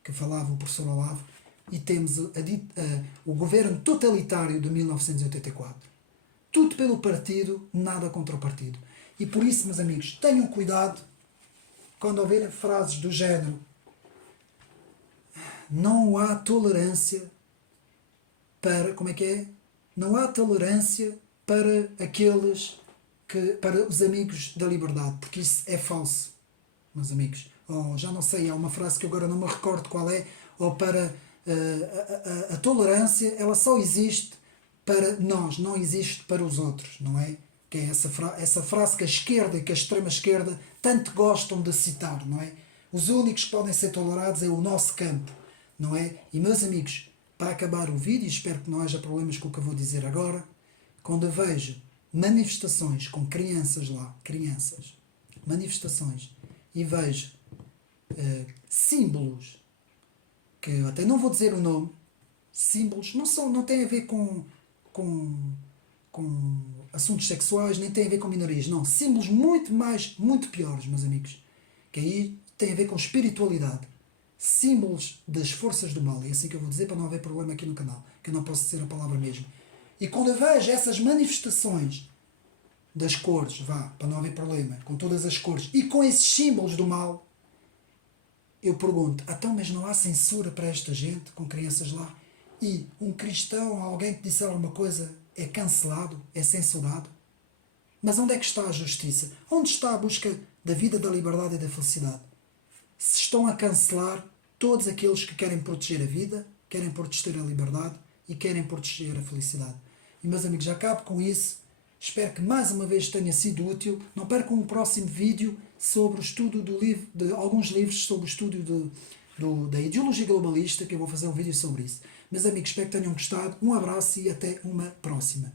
que falava o professor Olavo, e temos o governo totalitário de 1984. Tudo pelo partido, nada contra o partido. E por isso, meus amigos, tenham cuidado quando ouvirem frases do género: não há tolerância para, não há tolerância para para os amigos da liberdade, porque isso é falso, meus amigos. Já não sei, há uma frase que agora não me recordo qual é, ou para a tolerância, ela só existe para nós, não existe para os outros, não é? Que é essa frase que a esquerda e que a extrema-esquerda tanto gostam de citar, não é? Os únicos que podem ser tolerados é o nosso campo, não é? E, meus amigos, para acabar o vídeo, espero que não haja problemas com o que eu vou dizer agora, quando eu vejo manifestações com crianças lá, manifestações, e vejo símbolos, que eu até não vou dizer o nome, símbolos, não têm a ver com assuntos sexuais, nem têm a ver com minorias, não, símbolos muito piores, meus amigos, que aí tem a ver com espiritualidade, símbolos das forças do mal, é assim que eu vou dizer para não haver problema aqui no canal, que eu não posso dizer a palavra mesmo. E quando eu vejo essas manifestações das cores, para não haver problema, com todas as cores, e com esses símbolos do mal, eu pergunto: então, mas não há censura para esta gente, com crianças lá? E um cristão, alguém que disser alguma coisa, é cancelado, é censurado? Mas onde é que está a justiça? Onde está a busca da vida, da liberdade e da felicidade? Se estão a cancelar todos aqueles que querem proteger a vida, querem proteger a liberdade e querem proteger a felicidade. E, meus amigos, já acabo com isso. Espero que mais uma vez tenha sido útil. Não percam o próximo vídeo sobre o estudo de alguns livros sobre o estudo da ideologia globalista, que eu vou fazer um vídeo sobre isso. Meus amigos, espero que tenham gostado. Um abraço e até uma próxima.